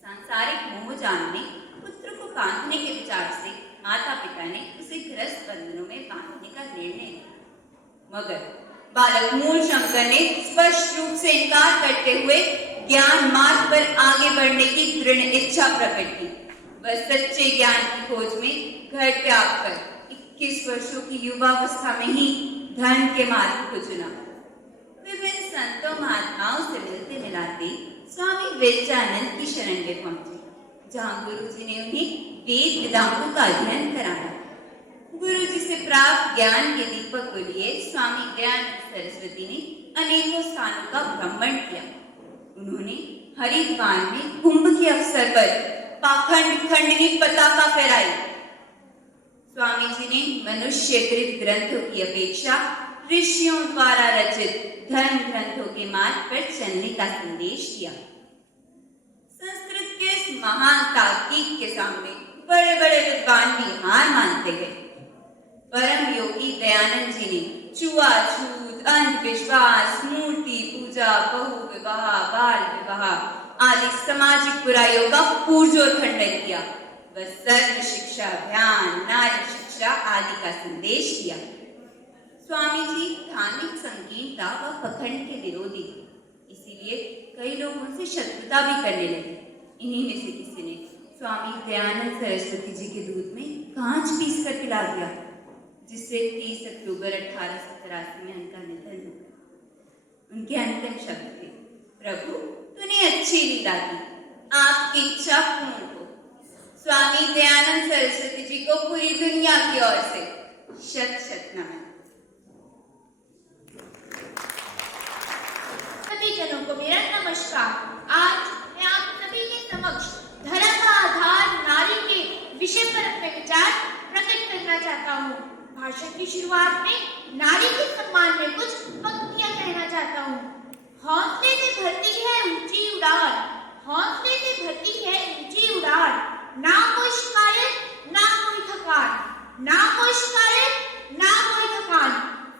सांसारिक मोहजाल में पुत्र को बांधने के विचार से माता पिता ने उसे गृहस्थ बंधनों में बांधने का निर्णय लिया, मगर बालक मूल शंकर ने स्पष्ट रूप से इनकार करते हुए ज्ञान मार्ग पर आगे बढ़ने की दृढ़ इच्छा प्रकट की। वह सच्चे ज्ञान की खोज में घर त्याग कर 21 वर्षों की युवावस्था में ही धर्म के मार्ग को चुना। विभिन्न संतों महात्माओं से मिलते मिलाते स्वामी विवेकानंद की शरण में पहुंचे, जहां गुरुजी ने उन्हें वेद वेदांतों का अध्ययन कराया। गुरुजी से प्राप्त ज्ञान के दीपक को लिए स्वामी दयानंद सरस्वती ने अनेकों स्थानों का भ्रमण किया। उन्होंने हरिद्वार में कुंभ के अवसर पर पाखंड खंडनी पताका फहराई। स्वामी जी ने मनुष्यकृत ग्रंथों की अपेक्षा ऋषियों द्वारा रचित धर्म ग्रंथों के मार्ग पर चलने का संदेश दिया। संस्कृत के इस महान तार्किक के सामने बड़े बड़े विद्वान भी हार मानते गए। परम योगी दयानंद जी ने छुआछूत, अंधविश्वास, मूर्ति पूजा, बहु विवाह, बाल विवाह आदि सामाजिक बुराइयों का पुरजोर खंडन किया। वह सर्व शिक्षा अभियान, नारी शिक्षा आदि का संदेश दिया। स्वामी जी धार्मिक संकीर्णता व पखंड के विरोधी थे, इसीलिए कई लोग उनसे शत्रुता भी करने लगे। इन्हीं में से किसी ने स्वामी दयानंद सरस्वती जी के दूध में कांच पीस कर पिला दिया, जिससे 30 अक्टूबर 1883 में उनका निधन हुआ। उनके अंतिम शब्द थे, प्रभु तूने अच्छी लीला की, आपकी इच्छा पूर्ण हो। स्वामी दयानंद सरस्वती जी को पूरी दुनिया की ओर से शत शत नमन। सभी जनों को मेरा नमस्कार। आज मैं आप सभी के समक्ष धर्म का आधार नारी के विषय पर अपने विचार प्रकट करना चाहता हूँ। भाषण की शुरुआत में नारी के सम्मान में कुछ पंक्तियां कहना चाहता हूँ। हौसले से भरती है ऊंची उड़ान, हौसले से भरती है ऊंची उड़ान, ना कोई शिकायत ना कोई थकान, ना कोई शिकायत ना कोई थकान।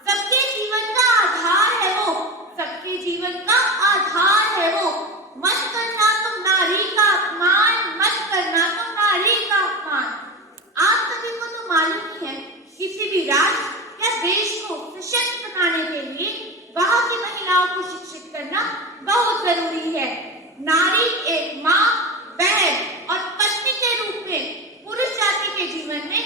सबके जीवन का आधार है वो, सबके जीवन का आधार है वो। मत करना तुम नारी का अपमान, मत करना तुम नारी का अपमान। आप सभी को तो मालूम ही है, किसी भी राष्ट्र या देश को सशक्त बनाने के लिए वहां की महिलाओं को शिक्षित करना बहुत जरूरी है। नारी एक माँ, बहन और पत्नी के रूप में पुरुष जाति के जीवन में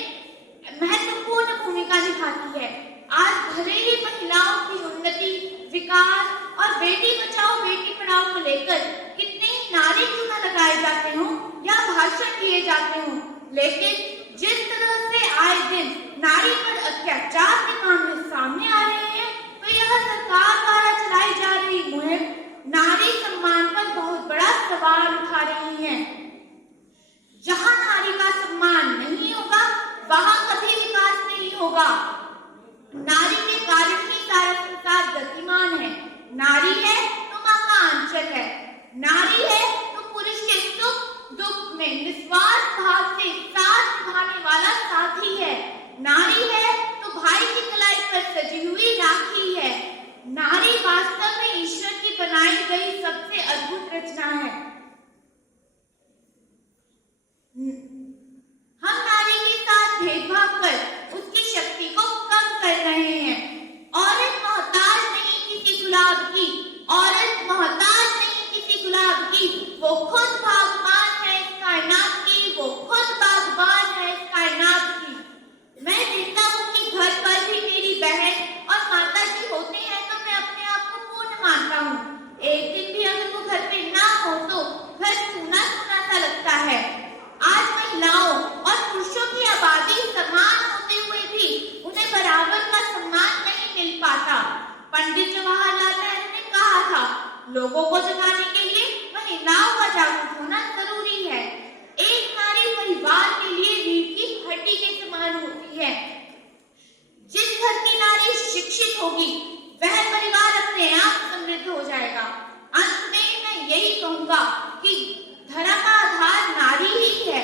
महत्वपूर्ण भूमिका निभाती है। आज भले ही महिलाओं की उन्नति, विकास और बेटी बचाओ बेटी पढ़ाओ को लेकर कितने ही नारे क्यों न लगाए जाते हों या भाषण दिए जाते हों, लेकिन जिस तरह से आए दिन नारी पर अत्याचार के मामले सामने आ रहे हैं, तो यह सरकार द्वारा चलाई जा रही मुहिम नारी सम्मान पर बहुत बड़ा सवाल उठा रही है। जहां नारी का सम्मान नहीं होगा, वहां कभी विकास नहीं होगा। नारी के कारण ही सारा संसार गतिमान है। नारी है तो मां का आंचल है, नारी है तो पुरुष के सुख दुख में निस्वार्थ भाव से साथ निभाने वाला साथी है। नारी है तो भाई की कलाई पर सजी हुई राखी है। नारी वास्तव में ईश्वर की बनाई गई सबसे अद्भुत रचना है। हम नारी के साथ भेदभाव कर उसकी शक्ति को कम कर रहे हैं। औरत मोहताज नहीं किसी गुलाब की, औरत मोहताज नहीं किसी गुलाब की, वो खुद बागबान है इस कायनात की, वो खुद बागबान है इस कायनात की। मैं देखता हूँ कि घर पर भी मेरी बहन और माता जी होते हैं, तो मैं अपने आप को पूर्ण मानता हूँ। एक दिन भी अगर वो घर पे ना हो तो घर सूना सूना सा लगता है। आज महिलाओं और पुरुषों की आबादी समान होते हुए भी उन्हें बराबर का सम्मान नहीं मिल पाता। पंडित जवाहरलाल नेहरू ने कहा था, लोगों को जगाने के लिए महिलाओं का जागरूक होना जरूरी है। एक नारी परिवार के लिए रीढ़ की हड्डी के समान होती है। जिस घर की नारी शिक्षित होगी, वह परिवार अपने आप समृद्ध हो जाएगा। अंत में मैं यही कहूंगा कि धर्म का आधार नारी ही है।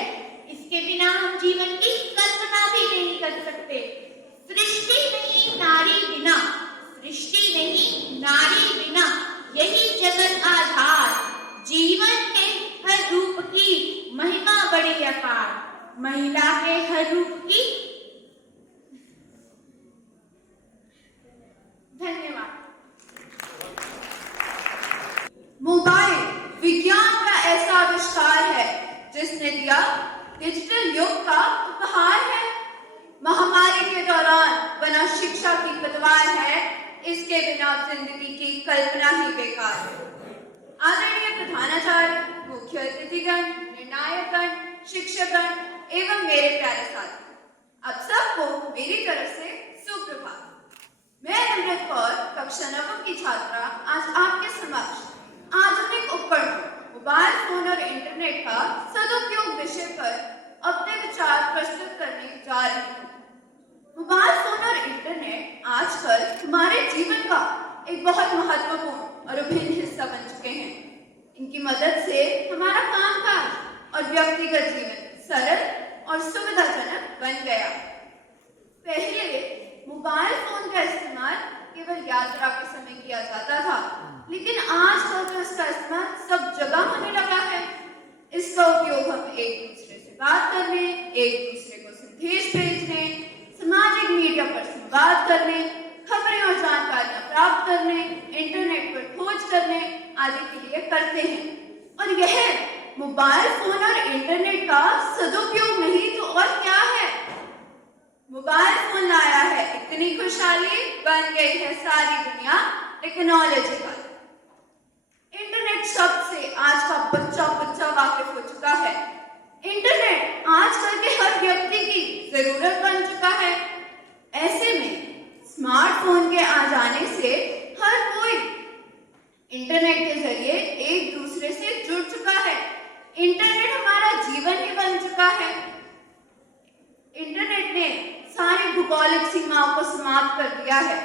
इसके बिना हम जीवन की कल्पना भी नहीं कर सकते। अपार, महिला के हर रूप की। धन्यवाद। मोबाइल विज्ञान का ऐसा आविष्कार है जिसने दिया डिजिटल युग का उपहार है। महामारी के दौरान बना शिक्षा की पतवार है, इसके बिना जिंदगी की कल्पना ही बेकार है। आदरणीय प्रधानाचार्य, मुख्य अतिथिगण, निर्णायकगण, शिक्षकगण एवं मेरे प्यारे साथी, आप सबको मेरी तरफ से सुप्रभात। मैं अमृत कौर, कक्षा 9 की छात्रा, आज आपके समक्ष आधुनिक उपकरणों, मोबाइल फोन और इंटरनेट का सदुपयोग विषय पर अपने विचार प्रस्तुत करने जा रही हूँ। मोबाइल फोन और इंटरनेट आजकल हमारे जीवन का एक बहुत महत्वपूर्ण और अभिन्न हिस्सा बन चुके हैं। इनकी मदद से हमारा कामकाज और व्यक्तिगत जीवन सरल और सुविधाजनक बन गया। पहले मोबाइल फोन का इस्तेमाल केवल यात्रा के समय किया जाता था, लेकिन आजकल तो इसका इस्तेमाल सब जगह होने लगा है। इसका उपयोग हम एक दूसरे से बात करने, एक दूसरे को संदेश भेजने, सामाजिक मीडिया पर संवाद करने, खबरें और जानकारियां प्राप्त करने, इंटरनेट पर खोज करने आदि के लिए करते हैं। और यह मोबाइल फोन और इंटरनेट का सदुपयोग नहीं तो और क्या है। मोबाइल फोन लाया है इतनी खुशहाली, बन गई है सारी दुनिया टेक्नोलॉजी का। इंटरनेट शब्द से आज का बच्चा वाकिफ हो चुका है। इंटरनेट आजकल के हर व्यक्ति की जरूरत बन चुका है। ऐसे में स्मार्टफोन के आ जाने से हर कोई इंटरनेट के जरिए एक दूसरे से जुड़ चुका है। इंटरनेट हमारा जीवन ही बन चुका है। इंटरनेट ने सारी भौगोलिक सीमाओं को समाप्त कर दिया है।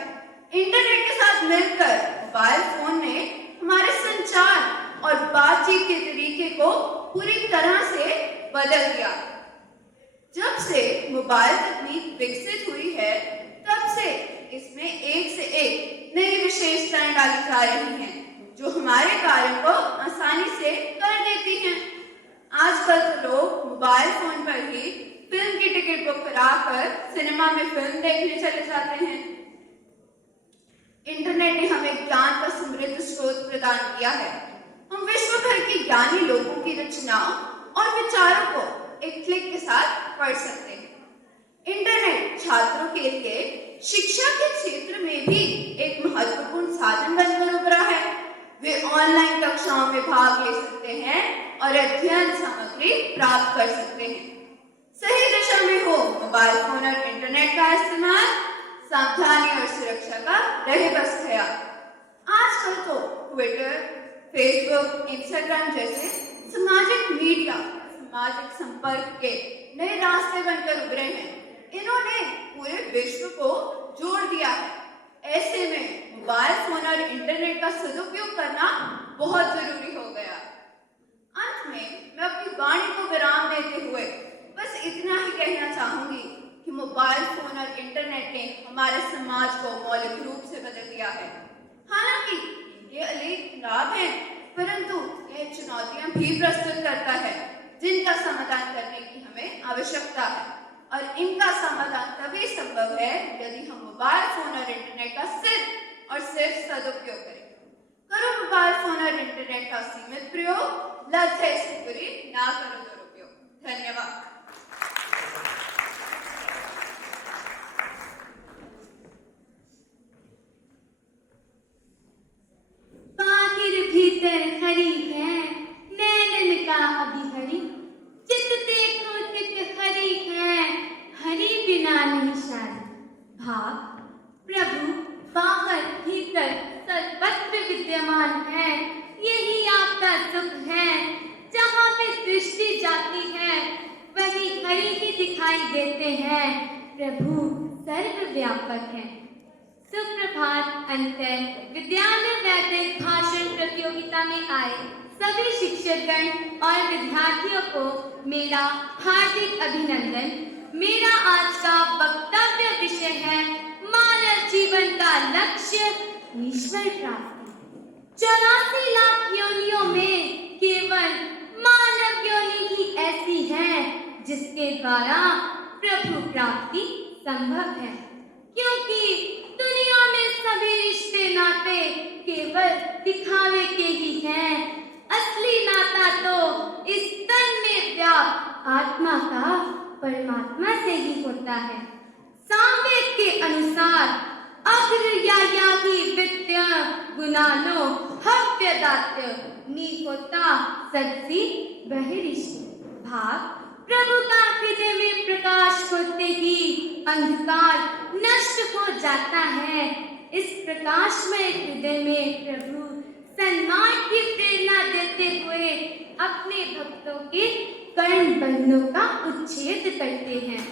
इंटरनेट के साथ मिलकर मोबाइल फोन ने हमारे संचार और बातचीत के तरीके को पूरी तरह से बदल दिया। जब से मोबाइल तकनीक विकसित हुई है, तब से इसमें एक से एक नई विशेषताएं डाली जा रही हैं, जो हमारे कार्यों को आसानी से कर देती हैं। आजकल तो लोग मोबाइल फोन पर ही फिल्म की टिकट बुक कराकर सिनेमा में फिल्म देखने चले जाते हैं। इंटरनेट ने हमें ज्ञान का समृद्ध स्रोत प्रदान किया है। हम विश्व भर के ज्ञानी लोगों की रचनाओं और विचारों को एक क्लिक के साथ पढ़ सकते हैं। इंटरनेट छात्रों के लिए शिक्षा के क्षेत्र में भी एक महत्वपूर्ण साधन बनकर उभरा है। वे ऑनलाइन कक्षाओं में भाग ले सकते हैं और अध्ययन सामग्री प्राप्त कर सकते हैं। सही दिशा में हो मोबाइल फोन और इंटरनेट का इस्तेमाल, सावधानी और सुरक्षा का रहे बस ख्याल। आजकल तो ट्विटर, फेसबुक, इंस्टाग्राम जैसे सामाजिक मीडिया सामाजिक संपर्क के नए रास्ते बनकर उभरे हैं। इन्होंने पूरे विश्व को जोड़ दिया है। ऐसे में मोबाइल फोन और इंटरनेट का सदुपयोग करना बहुत जरूरी हो गया। अंत में मैं अपनी वाणी को विराम देते हुए बस इतना ही कहना चाहूंगी कि मोबाइल फोन और इंटरनेट ने हमारे समाज को मौलिक रूप से बदल दिया है। हालांकि इनके अनेक लाभ हैं, परंतु यह चुनौतियां भी प्रस्तुत करता है, जिनका समाधान करने की हमें आवश्यकता है। और इनका समाधान तभी संभव है यदि हम मोबाइल फोन और इंटरनेट का सिर्फ और सिर्फ सदुपयोग करें। करो मोबाइल फोन और इंटरनेट का सीमित प्रयोग, लत है इसकी बुरी, ना करो दुरुपयोग। धन्यवाद। बाहिर भीतर हरी है, नैनन का अभिहरी, चित देखो चित हरी है, हरी बिना नहीं शारी। भाव प्रभु बाहर भीतर सर्वत्र विद्यमान है, यही आपका सुख है। जहाँ पे दृष्टि जाती है वही हरि ही दिखाई देते हैं, प्रभु सर्वव्यापक है। सुप्रभात। अंतर विद्यालय वैदिक भाषण प्रतियोगिता में आए सभी शिक्षकगण और विद्यार्थियों को मेरा हार्दिक अभिनंदन। मेरा आज का वक्तव्य विषय है मानव जीवन का लक्ष्य ईश्वर प्राप्ति। 84 लाख योनियों में केवल मानव योनि ही ऐसी है जिसके द्वारा प्रभु प्राप्ति संभव है, क्योंकि दुनिया में सभी रिश्ते नाते केवल दिखावे के ही हैं। असली नाता तो इस तन में व्याप्त आत्मा का परमात्मा से ही होता है। सामवेद के अनुसार अग्र यायावि विद्या गुणालो हव्य दात्य निकोता सदसी बहिरिष्ट भाव। प्रभु का हृदय में प्रकाश होते ही अंधकार नष्ट हो जाता है। इस प्रकाशमय हृदय में प्रभु सन्मार्ग की प्रेरणा देते हुए अपने भक्तों के कर्म बंधनों का उच्छेद करते हैं।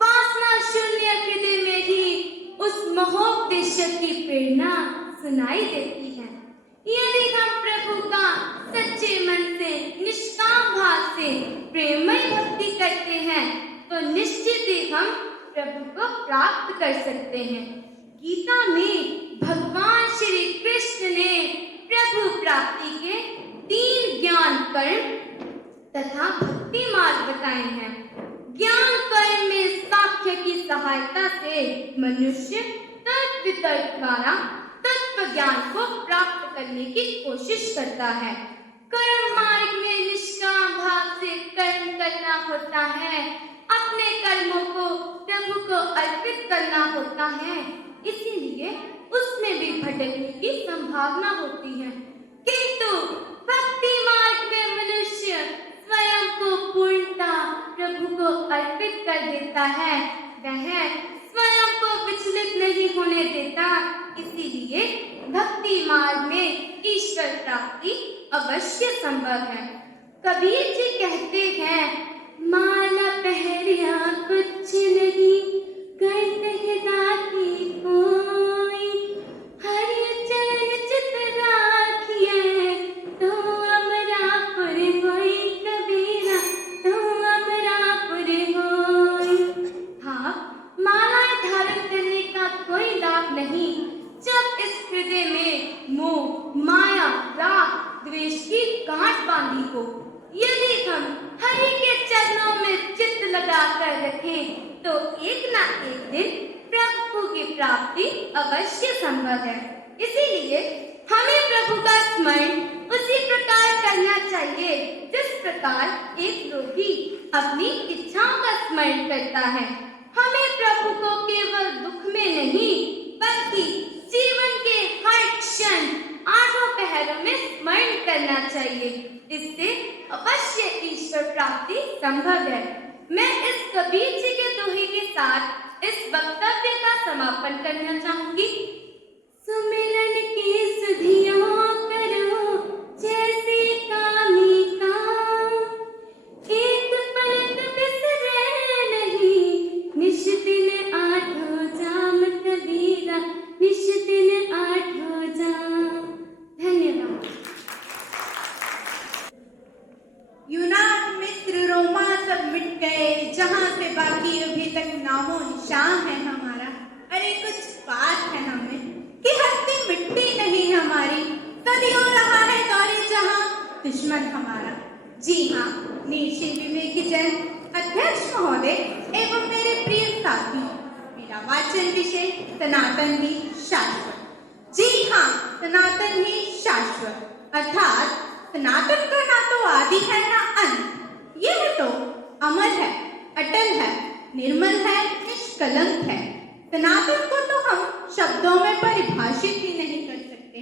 वासना शून्य हृदय में ही उस महोपदेश की प्रेरणा सुनाई देती है। यदि हम प्रभु का सच्चे मन से निष्काम भाव से प्रेममय भक्ति करते हैं तो निश्चित ही हम प्रभु को प्राप्त कर सकते हैं। गीता में भगवान श्री कृष्ण ने प्रभु प्राप्ति के 3 ज्ञान कर्म तथा भक्ति मार्ग बताए हैं। ज्ञान कर्म में साक्ष्य की सहायता से मनुष्य तर्क वितर्क द्वारा तत्व ज्ञान को प्राप्त करने की कोशिश करता है। कर्म मार्ग में निष्काम भाव से कर्म करना होता है, अपने कर्मों को प्रभु को अर्पित करना होता है, इसीलिए उसमें भी भटकने की संभावना होती है। किंतु भक्ति मार्ग में मनुष्य स्वयं को पूर्णता प्रभु को अर्पित कर देता है, वह स्वयं को विचलित नहीं होने देता, इसीलिए भक्ति मार्ग में ईश्वर प्राप्ति अवश्य संभव है। कबीर जी कहते हैं, माला पहरिया कुछ नहीं करते दाती कोई, हरि चरण चित राखिए तो अमरापुर होई कबीरा तो अमरापुर होई। हाँ, मालाएं धारण करने का कोई लाभ नहीं जब इस हृदय में मोह माया राग द्वेष की गांठ बांधी हो। यदि हम हरि के चरणों में चित्त लगाकर रखें तो एक ना एक दिन प्रभु की प्राप्ति अवश्य संभव है। इसीलिए हमें प्रभु का स्मरण उसी प्रकार करना चाहिए जिस प्रकार एक रोगी अपनी इच्छाओं का स्मरण करता है। हमें प्रभु को केवल दुख में नहीं बल्कि जीवन के हर क्षण 8 पहरों में स्मरण करना चाहिए। इससे अवश्य ईश्वर प्राप्ति संभव है। मैं इस कबीर जी के दोहे के साथ इस वक्तव्य का समापन करना चाहूंगी। सुमिरन की सुधियों करो जैसे कामी काम, एक पलक बिसरे नहीं निश दिन 8 जाम कबीरा निश दिन 8 जाम। धन्यवाद। यूनान मिस्र रोमा सब मिट गए, जहाँ से बाकी अभी तक नामो निशान है हमारा। अरे कुछ बात है हमें कि हस्ती मिट्टी नहीं हमारी, सदियों रहा है दौरे जहाँ दुश्मन हमारा। जी हाँ, नीति विवेकी जन अध्यक्ष महोदय एवं मेरे प्रिय साथियों, मेरा वाचन विषय सनातन ही शाश्वत। जी हाँ, सनातन ही शाश्वत अर्थात सनातन का ना तो आदि है ना अंत, यह तो अमर है, अटल है, निर्मल है, निष्कलंक है। सनातन को तो हम शब्दों में परिभाषित ही नहीं कर सकते।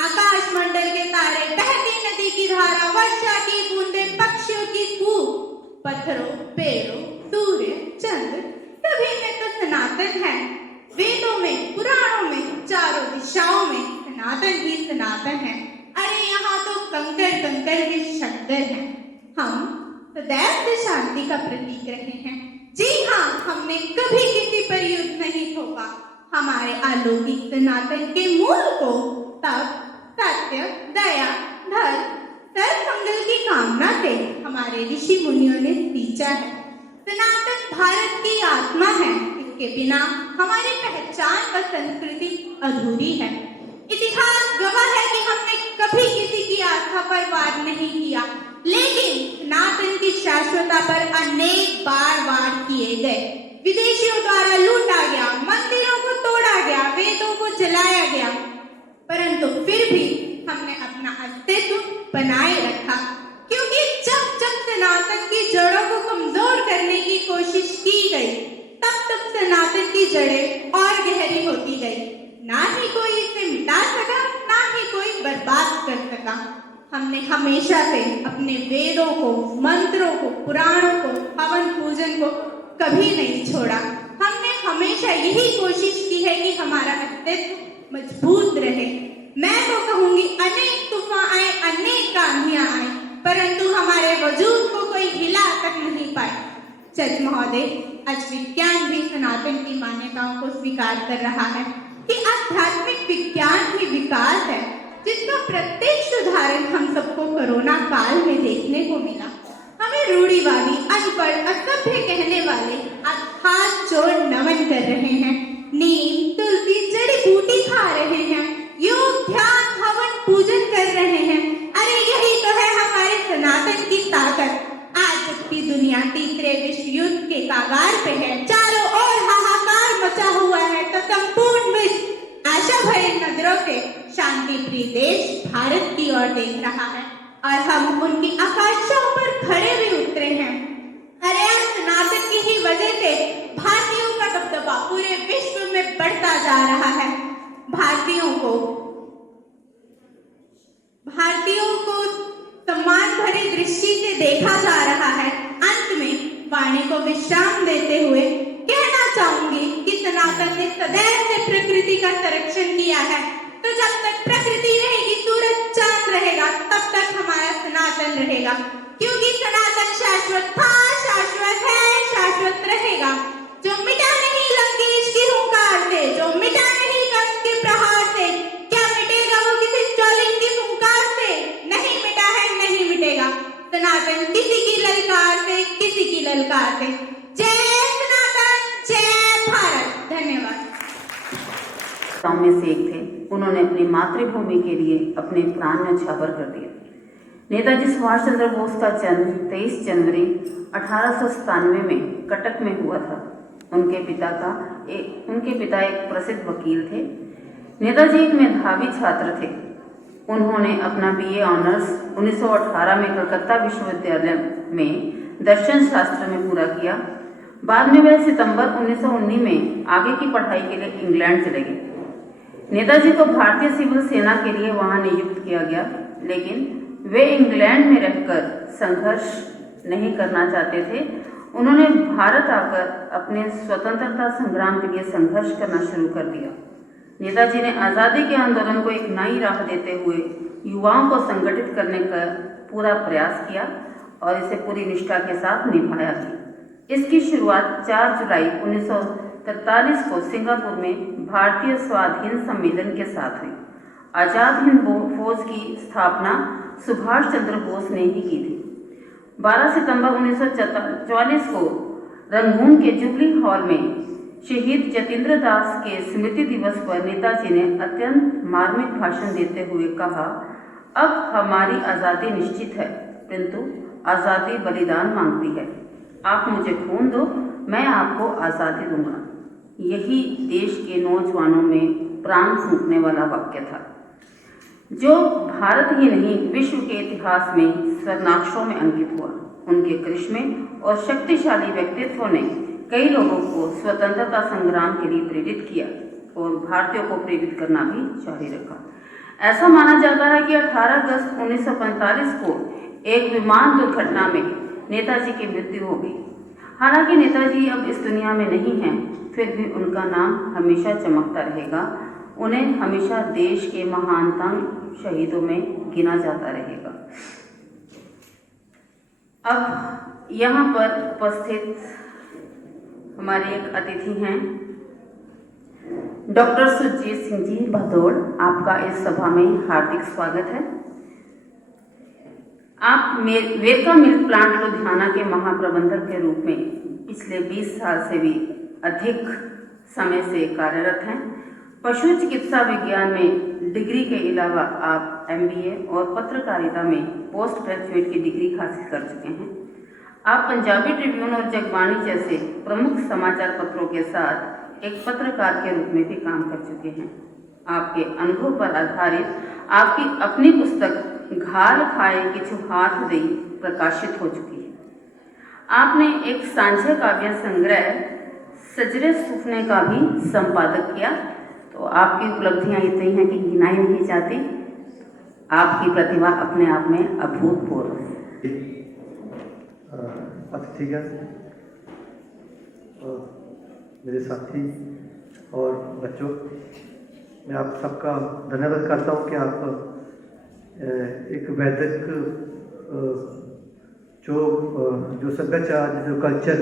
आकाश मंडल के तारे, बहती नदी की धारा, वर्षा की बूंदे, पक्षियों की कूक, पत्थरों पेड़ों सूर्य चंद्र सभी में तो सनातन है। वेदों में पुराणों में चारों दिशाओं में सनातन ही सनातन है। अरे यहाँ तो कंकर कंकर के शब्द हैं। हम सदैव से शांति का प्रतीक रहे हैं। जी हाँ, हमने कभी किसी पर युद्ध नहीं थोपा। हमारे अलौकिक सनातन के मूल को तप सत्य दया धर्म सर्व मंगल की कामना से हमारे ऋषि मुनियों ने सींचा है। सनातन भारत की आत्मा है, इसके बिना हमारी पहचान व संस्कृति अधूरी है। इतिहास गवाह है कि हमने कभी किसी की आस्था पर वार नहीं किया, लेकिन सनातन की शाश्वतता पर अनेक विदेशियों द्वारा लूटा गया, मंदिरों को तोड़ा गया, वेदों को जलाया गया, परंतु फिर भी हमने अपना अस्तित्व बनाए रखा, क्योंकि जब जब सनातन की जड़ों को कमजोर करने की कोशिश की गई, तब तब सनातन की जड़ें और गहरी होती गई। ना ही कोई इसे मिटा सका, ना ही कोई बर्बाद कर सका। हमने हमेशा से अपने वेदों को, मंत्रों को, पुराणों को, हवन पूजन को कभी नहीं छोड़ा। हमने हमेशा यही कोशिश की है कि हमारा अस्तित्व मजबूत रहे। मैं तो कहूंगी अनेक तूफान आए, अनेक आंधियां आए, परंतु हमारे वजूद को कोई हिला तक नहीं पाए। चंद महोदय, आज विज्ञान भी सनातन की मान्यताओं को स्वीकार कर रहा है कि आध्यात्मिक विज्ञान ही विकास है, जिसका प्रत्यक्ष उदाहरण हम सबको कोरोना काल में देखने को मिला। हमें रूढ़िवादी, अनपढ़, असभ्य कहने वाले आज हाथ जोड़ नमन कर रहे हैं, नीम, तुलसी, जड़ी बूटी खा रहे हैं, योग, ध्यान, हवन पूजन कर रहे हैं। अरे यही तो है हमारे सनातन की ताकत। आज जबकि दुनिया तीसरे विश्व युद्ध के कागार पे है, चारों ओर हाहाकार मचा हुआ है, तो संपूर्ण विश्व आशा भरी नजरों से शांति प्रिय देश भारत की ओर देख रहा है और हम उनकी आकांक्षाओं पर खड़े भी उतरे हैं। अरे सनातन की ही वजह से भारतीयों का दबदबा पूरे विश्व में बढ़ता जा रहा है। भारतीयों को सम्मान भरी दृष्टि से देखा जा रहा है। अंत में वाणी को विश्राम देते हुए कहना चाहूंगी कि सनातन ने सदैव से प्रकृति का संरक्षण किया है, तो जब तक प्रकृति रहेगी, सूरज चांद रहेगा, तब तक हमारा सनातन रहेगा, क्योंकि सनातन शाश्वत था, शाश्वत है, शाश्वत रहेगा। जो मिटा नहीं लंकेश की हुंकार से, जो मिटा नहीं कंस के प्रहार से, क्या मिटेगा वो किसी स्टॉलिंग की हुंकार से? नहीं मिटा है, नहीं मिटेगा। सनातन किसी की ललकार से, किसी की ललकार से। जय सनातन, जय भारत। धन्यवाद। में से एक थे, उन्होंने अपनी मातृभूमि के लिए अपने प्राण न्यौछावर कर दिए। नेताजी सुभाष चंद्र बोस का जन्म 23 जनवरी 1897 में कटक में हुआ था। उनके पिता एक प्रसिद्ध वकील थे। नेताजी एक मेधावी छात्र थे। उन्होंने अपना BA ऑनर्स 1918 में कलकत्ता विश्वविद्यालय में दर्शन शास्त्र में पूरा किया। बाद में वह सितंबर 1919 में आगे की पढ़ाई के लिए इंग्लैंड चले गए। नेताजी को भारतीय सिविल सेना के लिए वहां नियुक्त किया गया, लेकिन वे इंग्लैंड में रहकर संघर्ष नहीं करना चाहते थे। उन्होंने भारत आकर अपने स्वतंत्रता संग्राम के लिए संघर्ष करना शुरू कर दिया। नेताजी ने आज़ादी के आंदोलन को एक नई राह देते हुए युवाओं को संगठित करने का पूरा प्रयास किया और इसे पूरी निष्ठा के साथ निभाया भी। इसकी शुरुआत 4 जुलाई 1943 को सिंगापुर में भारतीय स्वाधीन सम्मेलन के साथ हुई। आजाद हिंद फौज की स्थापना सुभाष चंद्र बोस ने ही की थी। 12 सितंबर 1944 को रंगून के जुबली हॉल में शहीद जतेंद्र दास के स्मृति दिवस पर नेताजी ने अत्यंत मार्मिक भाषण देते हुए कहा, अब हमारी आज़ादी निश्चित है, किंतु आज़ादी बलिदान मांगती है। आप मुझे खून दो, मैं आपको आज़ादी दूंगा। यही देश के नौजवानों में प्राण फूंकने वाला वाक्य था, जो भारत ही नहीं विश्व के इतिहास में स्वर्णाक्षरों में अंकित हुआ। उनके करिश्मे और शक्तिशाली व्यक्तित्व ने कई लोगों को स्वतंत्रता संग्राम के लिए प्रेरित किया और भारतीयों को प्रेरित करना भी जारी रखा। ऐसा माना जाता है कि 18 अगस्त 1945 को एक विमान दुर्घटना में नेताजी की मृत्यु हो गई। हालांकि नेताजी अब इस दुनिया में नहीं हैं, फिर भी उनका नाम हमेशा चमकता रहेगा। उन्हें हमेशा देश के महानतम शहीदों में गिना जाता रहेगा। अब यहाँ पर उपस्थित हमारे एक अतिथि हैं डॉक्टर सुरजीत सिंह जी भदौड़। आपका इस सभा में हार्दिक स्वागत है। आप वेरका मिल्क प्लांट लुधियाना के महाप्रबंधक के रूप में पिछले 20 साल से भी अधिक समय से कार्यरत हैं। पशु चिकित्सा विज्ञान में डिग्री के अलावा आप MBA और पत्रकारिता में पोस्ट ग्रेजुएट की डिग्री हासिल कर चुके हैं। आप पंजाबी ट्रिब्यून और जगबाणी जैसे प्रमुख समाचार पत्रों के साथ एक पत्रकार के रूप में भी काम कर चुके हैं। आपके अनुभव पर आधारित आपकी अपनी पुस्तक घाल खाए किछु हाथ देई प्रकाशित हो चुकी है। आपने एक साझा काव्य संग्रह सजरे सूखने का भी संपादक किया। तो आपकी उपलब्धियां इतनी हैं कि गिनाई नहीं जाती। आपकी प्रतिभा अपने आप में अभूतपूर्व है। अतिथिगण और मेरे साथी और बच्चों, मैं आप सबका धन्यवाद करता हूँ कि आप एक वैदिक जो सभ्याचार, जो कल्चर,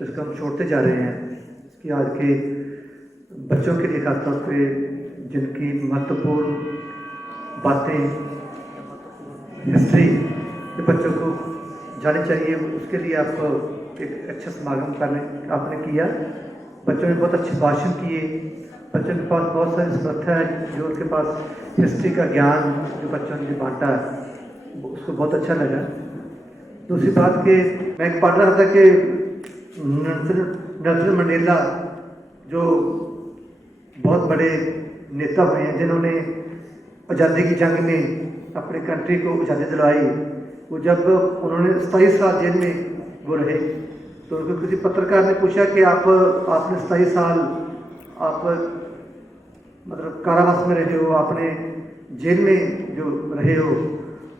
जिसको हम छोड़ते जा रहे हैं, इसकी आज के बच्चों के लिए खासतौर पे जिनकी महत्वपूर्ण बातें, हिस्ट्री के बच्चों को जानी चाहिए, उसके लिए आपको एक अच्छा समागम करने आपने किया। बच्चों ने बहुत अच्छे भाषण किए। बच्चों के पास बहुत सारी समर्था है, जो उनके पास हिस्ट्री का ज्ञान जो बच्चों ने बांटा, उसको बहुत अच्छा लगा। दूसरी बात कि मैं पढ़ रहा था कि नेल्सन मंडेला जो बहुत बड़े नेता हुए हैं, जिन्होंने आज़ादी की जंग में अपने कंट्री को आज़ादी दिलवाई, वो जब उन्होंने 27 साल जेल में वो रहे, तो उनको किसी पत्रकार ने पूछा कि आपने 27 साल आप मतलब कारावास में रहे हो, आपने जेल में जो रहे हो,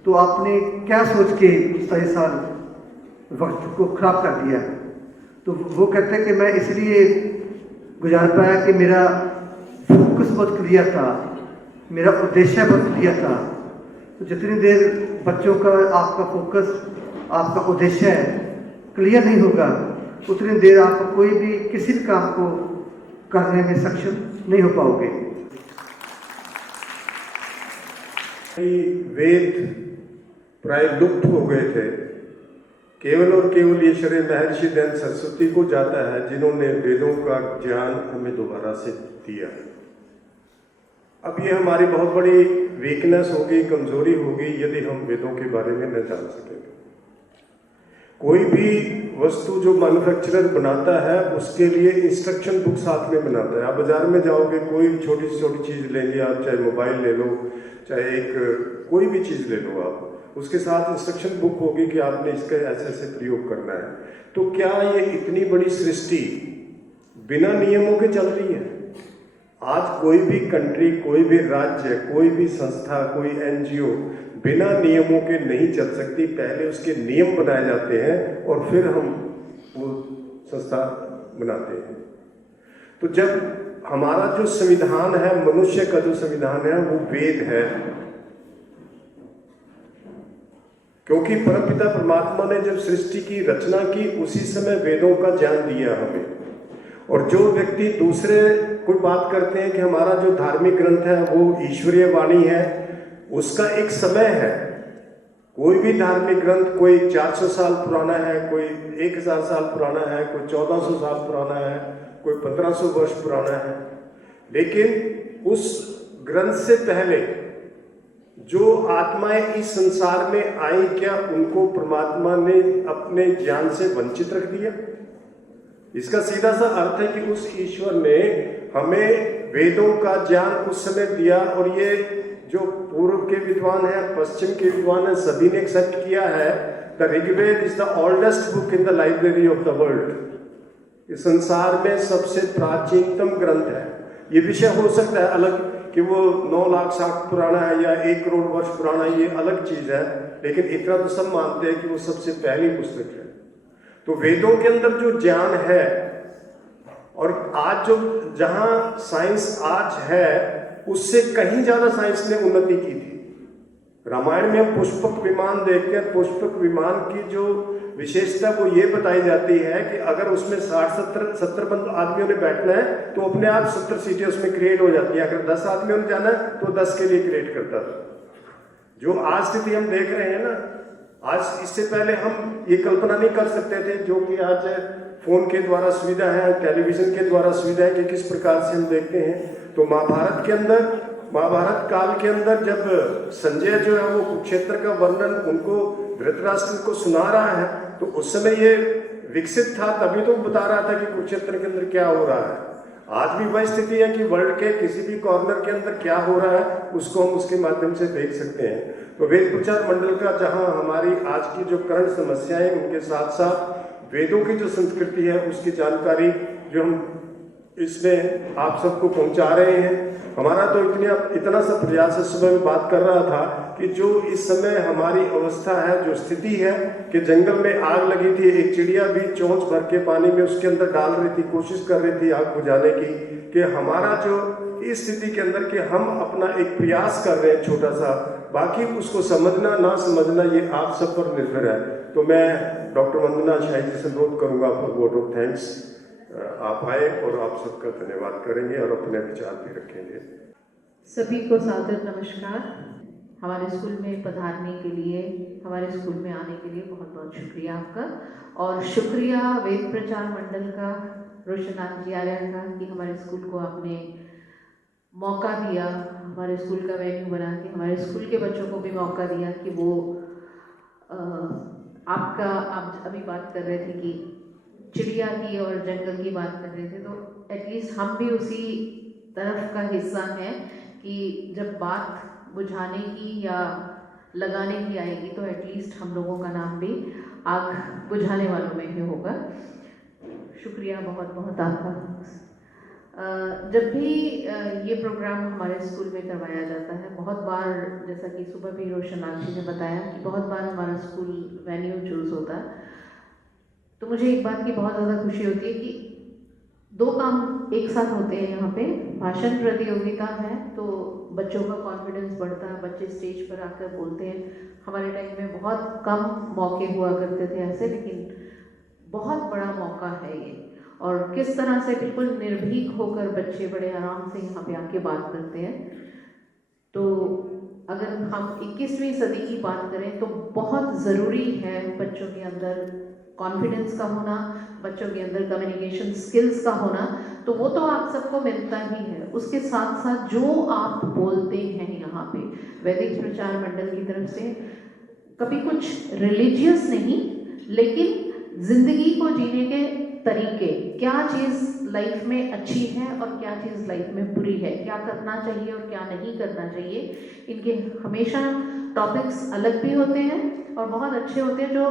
तो आपने क्या सोच के 27 साल वक्त को खराब कर दिया? तो वो कहते हैं कि मैं इसलिए गुजार पाया कि मेरा फोकस बहुत क्लियर था, मेरा उद्देश्य बहुत क्लियर था। तो जितनी देर बच्चों का आपका फोकस, आपका उद्देश्य क्लियर नहीं होगा, उतनी देर आप कोई भी किसी भी काम को करने में सक्षम नहीं हो पाओगे। वेद प्राय लुप्त हो गए थे। केवल और केवल ये श्री महर्षि दयानंद सरस्वती को जाता है, जिन्होंने वेदों का ज्ञान हमें दोबारा से दिया। अब ये हमारी बहुत बड़ी वीकनेस होगी, कमजोरी होगी, यदि हम वेदों के बारे में न जान सकेंगे। कोई भी वस्तु जो मैन्युफैक्चरर बनाता है, उसके लिए इंस्ट्रक्शन बुक साथ में बनाता है। आप बाजार में जाओगे, कोई छोटी से छोटी चीज़ लेंगे आप, चाहे मोबाइल ले लो, चाहे एक कोई भी चीज़ ले लो आप, उसके साथ इंस्ट्रक्शन बुक होगी कि आपने इसका ऐसे ऐसे प्रयोग करना है। तो क्या ये इतनी बड़ी सृष्टि बिना नियमों के चल रही है? आज कोई भी कंट्री, कोई भी राज्य, कोई भी संस्था, कोई एनजीओ बिना नियमों के नहीं चल सकती। पहले उसके नियम बनाए जाते हैं और फिर हम वो संस्था बनाते हैं। तो जब हमारा जो संविधान है, मनुष्य का जो संविधान है, वो वेद है, क्योंकि परमपिता परमात्मा ने जब सृष्टि की रचना की, उसी समय वेदों का ज्ञान दिया हमें। और जो व्यक्ति दूसरे कोई बात करते हैं कि हमारा जो धार्मिक ग्रंथ है वो ईश्वरीय वाणी है, उसका एक समय है। कोई भी धार्मिक ग्रंथ कोई 400 साल पुराना है, कोई 1000 साल पुराना है, कोई 1400 साल पुराना है, कोई 1500 वर्ष पुराना है। लेकिन उस ग्रंथ से पहले जो आत्माएं इस संसार में आई, क्या उनको परमात्मा ने अपने ज्ञान से वंचित रख दिया? इसका सीधा सा अर्थ है कि उस ईश्वर ने हमें वेदों का ज्ञान उस समय दिया, और ये जो पूर्व के विद्वान हैं, पश्चिम के विद्वान हैं, सभी ने एक्सेप्ट किया है। The Rigveda is the oldest book in the library of the world. इस संसार में सबसे प्राचीनतम ग्रंथ है। ये विषय हो सकता है अलग कि वो 9 लाख साल पुराना है या 1 करोड़ वर्ष पुराना है, ये अलग चीज है, लेकिन इतना तो सब मानते हैं कि वो सबसे पहली पुस्तक है। तो वेदों के अंदर जो ज्ञान है, और आज जो जहां साइंस आज है, उससे कहीं ज्यादा साइंस ने उन्नति की थी। रामायण में हम पुष्पक विमान देखते हैं। पुष्पक विमान की जो विशेषता वो ये बताई जाती है कि अगर उसमें 60-70 आदमियों ने बैठना है तो अपने आप 70 सीटें उसमें क्रिएट हो जाती है। अगर 10 आदमियों ने जाना है तो 10 के लिए क्रिएट करता था। जो आज स्थिति हम देख रहे हैं ना, आज इससे पहले हम ये कल्पना नहीं कर सकते थे, जो कि आज फोन के द्वारा सुविधा है, टेलीविजन के द्वारा सुविधा है कि किस प्रकार से हम देखते हैं। तो महाभारत के अंदर, महाभारत काल के अंदर जब संजय जो है वो कुरुक्षेत्र का वर्णन उनको धृतराष्ट्र को सुना रहा है, तो उस समय ये विकसित था, तभी तो बता रहा था कि कुरुक्षेत्र के अंदर क्या हो रहा है। आज भी वह स्थिति है कि वर्ल्ड के किसी भी कॉर्नर के अंदर क्या हो रहा है उसको हम उसके माध्यम से देख सकते हैं। तो वेद प्रचार मंडल का जहां हमारी आज की जो करंट समस्याएं, उनके साथ साथ वेदों की जो संस्कृति है उसकी जानकारी जो हम इसमें आप सबको पहुंचा रहे हैं। हमारा तो इतना सा प्रयास है, सुबह में बात कर रहा था कि जो इस समय हमारी अवस्था है, जो स्थिति है कि जंगल में आग लगी थी, एक चिड़िया भी चोंच भर के पानी में उसके अंदर डाल रही थी, कोशिश कर रही थी आग बुझाने की, कि हमारा जो इस स्थिति के अंदर कि हम अपना एक प्रयास कर रहे हैं छोटा सा, बाकी उसको समझना ना समझना ये आप सब पर निर्भर है। तो मैं डॉक्टर वंदना शाही जी से अनुरोध करूंगा फॉर वोट ऑफ थैंक्स, आप आए और आप सबका धन्यवाद करेंगे और अपने विचार भी रखेंगे। सभी को सादर नमस्कार। हमारे स्कूल में पधारने के लिए, हमारे स्कूल में आने के लिए बहुत बहुत शुक्रिया आपका, और शुक्रिया वेद प्रचार मंडल का, रोशनाथ जी आर्या का, कि हमारे स्कूल को आपने मौका दिया, हमारे स्कूल का वेन्यू बना के हमारे स्कूल के बच्चों को भी मौका दिया कि वो आप अभी बात कर रहे थे कि चिड़िया की और जंगल की बात कर रहे थे, तो एटलीस्ट हम भी उसी तरफ का हिस्सा हैं कि जब बात बुझाने की या लगाने की आएगी तो एटलीस्ट हम लोगों का नाम भी आग बुझाने वालों में ही होगा। शुक्रिया बहुत बहुत आपका। जब भी ये प्रोग्राम हमारे स्कूल में करवाया जाता है, बहुत बार, जैसा कि सुबह भी रोशनाथ जी ने बताया कि बहुत बार हमारा स्कूल वेन्यू चूज होता है, तो मुझे एक बात की बहुत ज़्यादा खुशी होती है कि दो काम एक साथ होते हैं यहाँ पे। भाषण प्रतियोगिता है तो बच्चों का कॉन्फिडेंस बढ़ता है, बच्चे स्टेज पर आकर बोलते हैं। हमारे टाइम में बहुत कम मौके हुआ करते थे ऐसे, लेकिन बहुत बड़ा मौका है ये, और किस तरह से बिल्कुल निर्भीक होकर बच्चे बड़े आराम से यहाँ पे आके बात करते हैं। तो अगर हम 21वीं सदी की बात करें तो बहुत ज़रूरी है बच्चों के अंदर कॉन्फिडेंस का होना, बच्चों के अंदर कम्युनिकेशन स्किल्स का होना। तो वो तो आप सबको मिलता ही है, उसके साथ साथ जो आप बोलते हैं यहाँ पे वैदिक प्रचार मंडल की तरफ से, कभी कुछ रिलीजियस नहीं, लेकिन जिंदगी को जीने के तरीके, क्या चीज़ लाइफ में अच्छी है और क्या चीज़ लाइफ में बुरी है, क्या करना चाहिए और क्या नहीं करना चाहिए, इनके हमेशा टॉपिक्स अलग भी होते हैं और बहुत अच्छे होते हैं, जो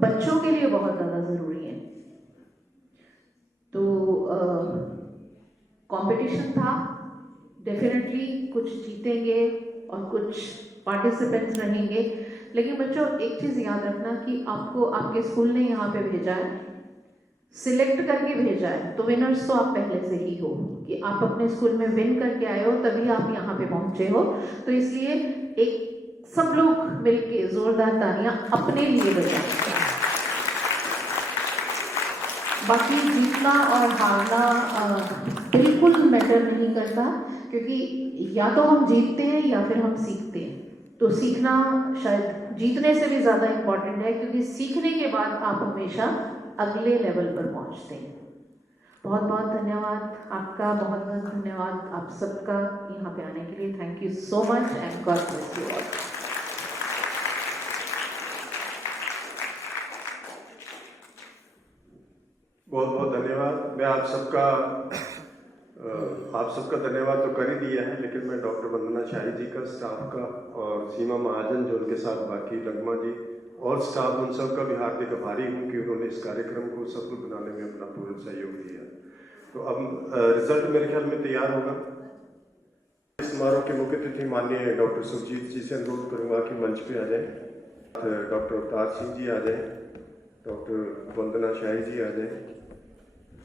बच्चों के लिए बहुत ज़्यादा ज़रूरी है। तो कंपटीशन था, डेफिनेटली कुछ जीतेंगे और कुछ पार्टिसिपेंट्स रहेंगे, लेकिन बच्चों एक चीज़ याद रखना कि आपको आपके स्कूल ने यहाँ पे भेजा है, सिलेक्ट करके भेजा है, तो विनर्स तो आप पहले से ही हो, कि आप अपने स्कूल में विन करके आए हो तभी आप यहाँ पे पहुँचे हो। तो इसलिए एक सब लोग मिलके जोरदार तालियां अपने लिए बजाएं। बाकी जीतना और हारना बिल्कुल मैटर नहीं करता, क्योंकि या तो हम जीतते हैं या फिर हम सीखते हैं। तो सीखना शायद जीतने से भी ज़्यादा इम्पॉर्टेंट है, क्योंकि सीखने के बाद आप हमेशा अगले लेवल पर पहुंचते हैं। बहुत बहुत धन्यवाद आपका, बहुत बहुत धन्यवाद आप सबका यहाँ पे आने के लिए। Thank you so much and God bless you all. बहुत बहुत धन्यवाद। मैं आप सबका धन्यवाद तो कर ही दिया है, लेकिन मैं डॉक्टर वंदना शाही जी का, स्टाफ का, और सीमा महाजन जो उनके साथ बाकी लगमा जी और स्टाफ, उन सब का भी हार्दिक आभारी हूँ कि उन्होंने इस कार्यक्रम को सफल बनाने में अपना पूरा सहयोग दिया। तो अब रिजल्ट मेरे ख्याल में तैयार होगा। इस समारोह के मुख्य अतिथि माननीय डॉक्टर सुरजीत जी से अनुरोध करूँगा कि मंच पे आ जाएं, डॉक्टर अवतार सिंह जी आ जाएं, डॉक्टर वंदना शाही जी आ जाएं।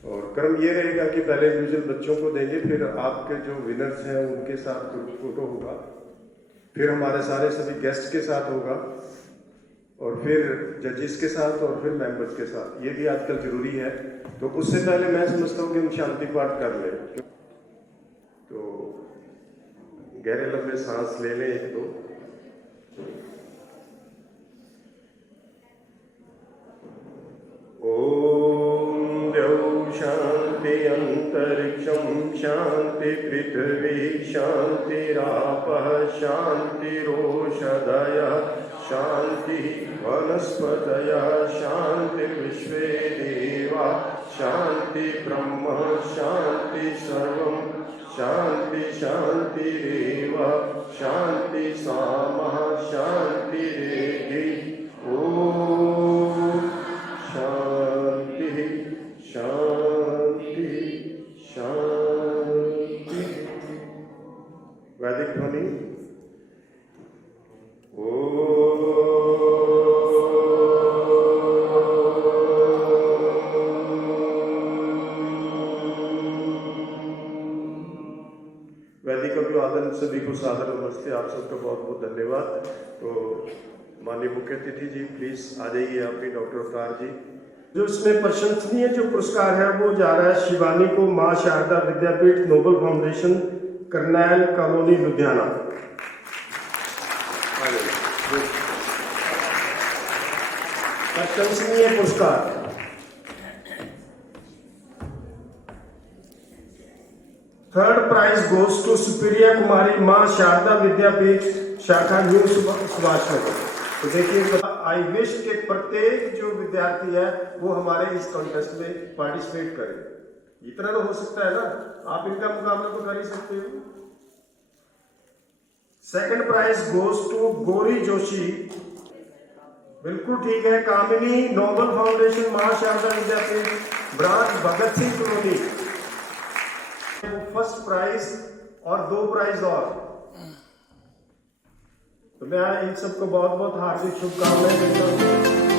और क्रम ये रहेगा कि पहले इंडिविजुअल बच्चों को देंगे, फिर आपके जो विनर्स हैं उनके साथ ग्रुप फोटो होगा, फिर हमारे सारे सभी गेस्ट के साथ होगा, और फिर जजेस के साथ, और फिर मेंबर्स के साथ। ये भी आजकल जरूरी है। तो उससे पहले मैं समझता हूँ कि हम शांति पाठ कर लें। तो गहरे लंबे सांस ले लें, एक दो। ओम द्यौ शांति अंतरिक्षं शांति पृथ्वी शांतिरापः शांतिरोषधयः शांति वनस्पतयः शांतिर्विश्वे देवा शांति ब्रह्म शांति सर्वं शांति शांतिरेव शांति सामः शांतिरेधि ओम शांति शांति शांति। वैदिक ध्वनि वैदिक अभिवादन सभी को सादर नमस्ते। आप सबका बहुत बहुत धन्यवाद। तो माननीय मुख्य अतिथि जी प्लीज आ जाइए, आप भी डॉक्टर अवतार जी। जो इसमें प्रशंसनीय जो पुरस्कार है वो जा रहा है शिवानी को, माँ Sharda Vidyapeeth noble foundation, Karnail colony Ludhiana. प्रशंसनीय पुरस्कार। Third prize goes to Supriya Kumari, माँ शारदा विद्यापीठ, शाखा न्यू सुभाष नगर। तो देखिए, आई विश के प्रत्येक जो विद्यार्थी है वो हमारे इस कॉन्टेस्ट में पार्टिसिपेट करे। इतना तो हो सकता है ना, आप इनका मुकाबला तो कर ही सकते हो। Second prize goes to Gauri Joshi, बिल्कुल ठीक है, Kamini Noble foundation, Maa Sharda Vidyapeeth, branch Bhagat Singh colony. First prize और 2 प्राइज और। तो मैं इन सबको बहुत बहुत हार्दिक शुभकामनाएं देता हूँ।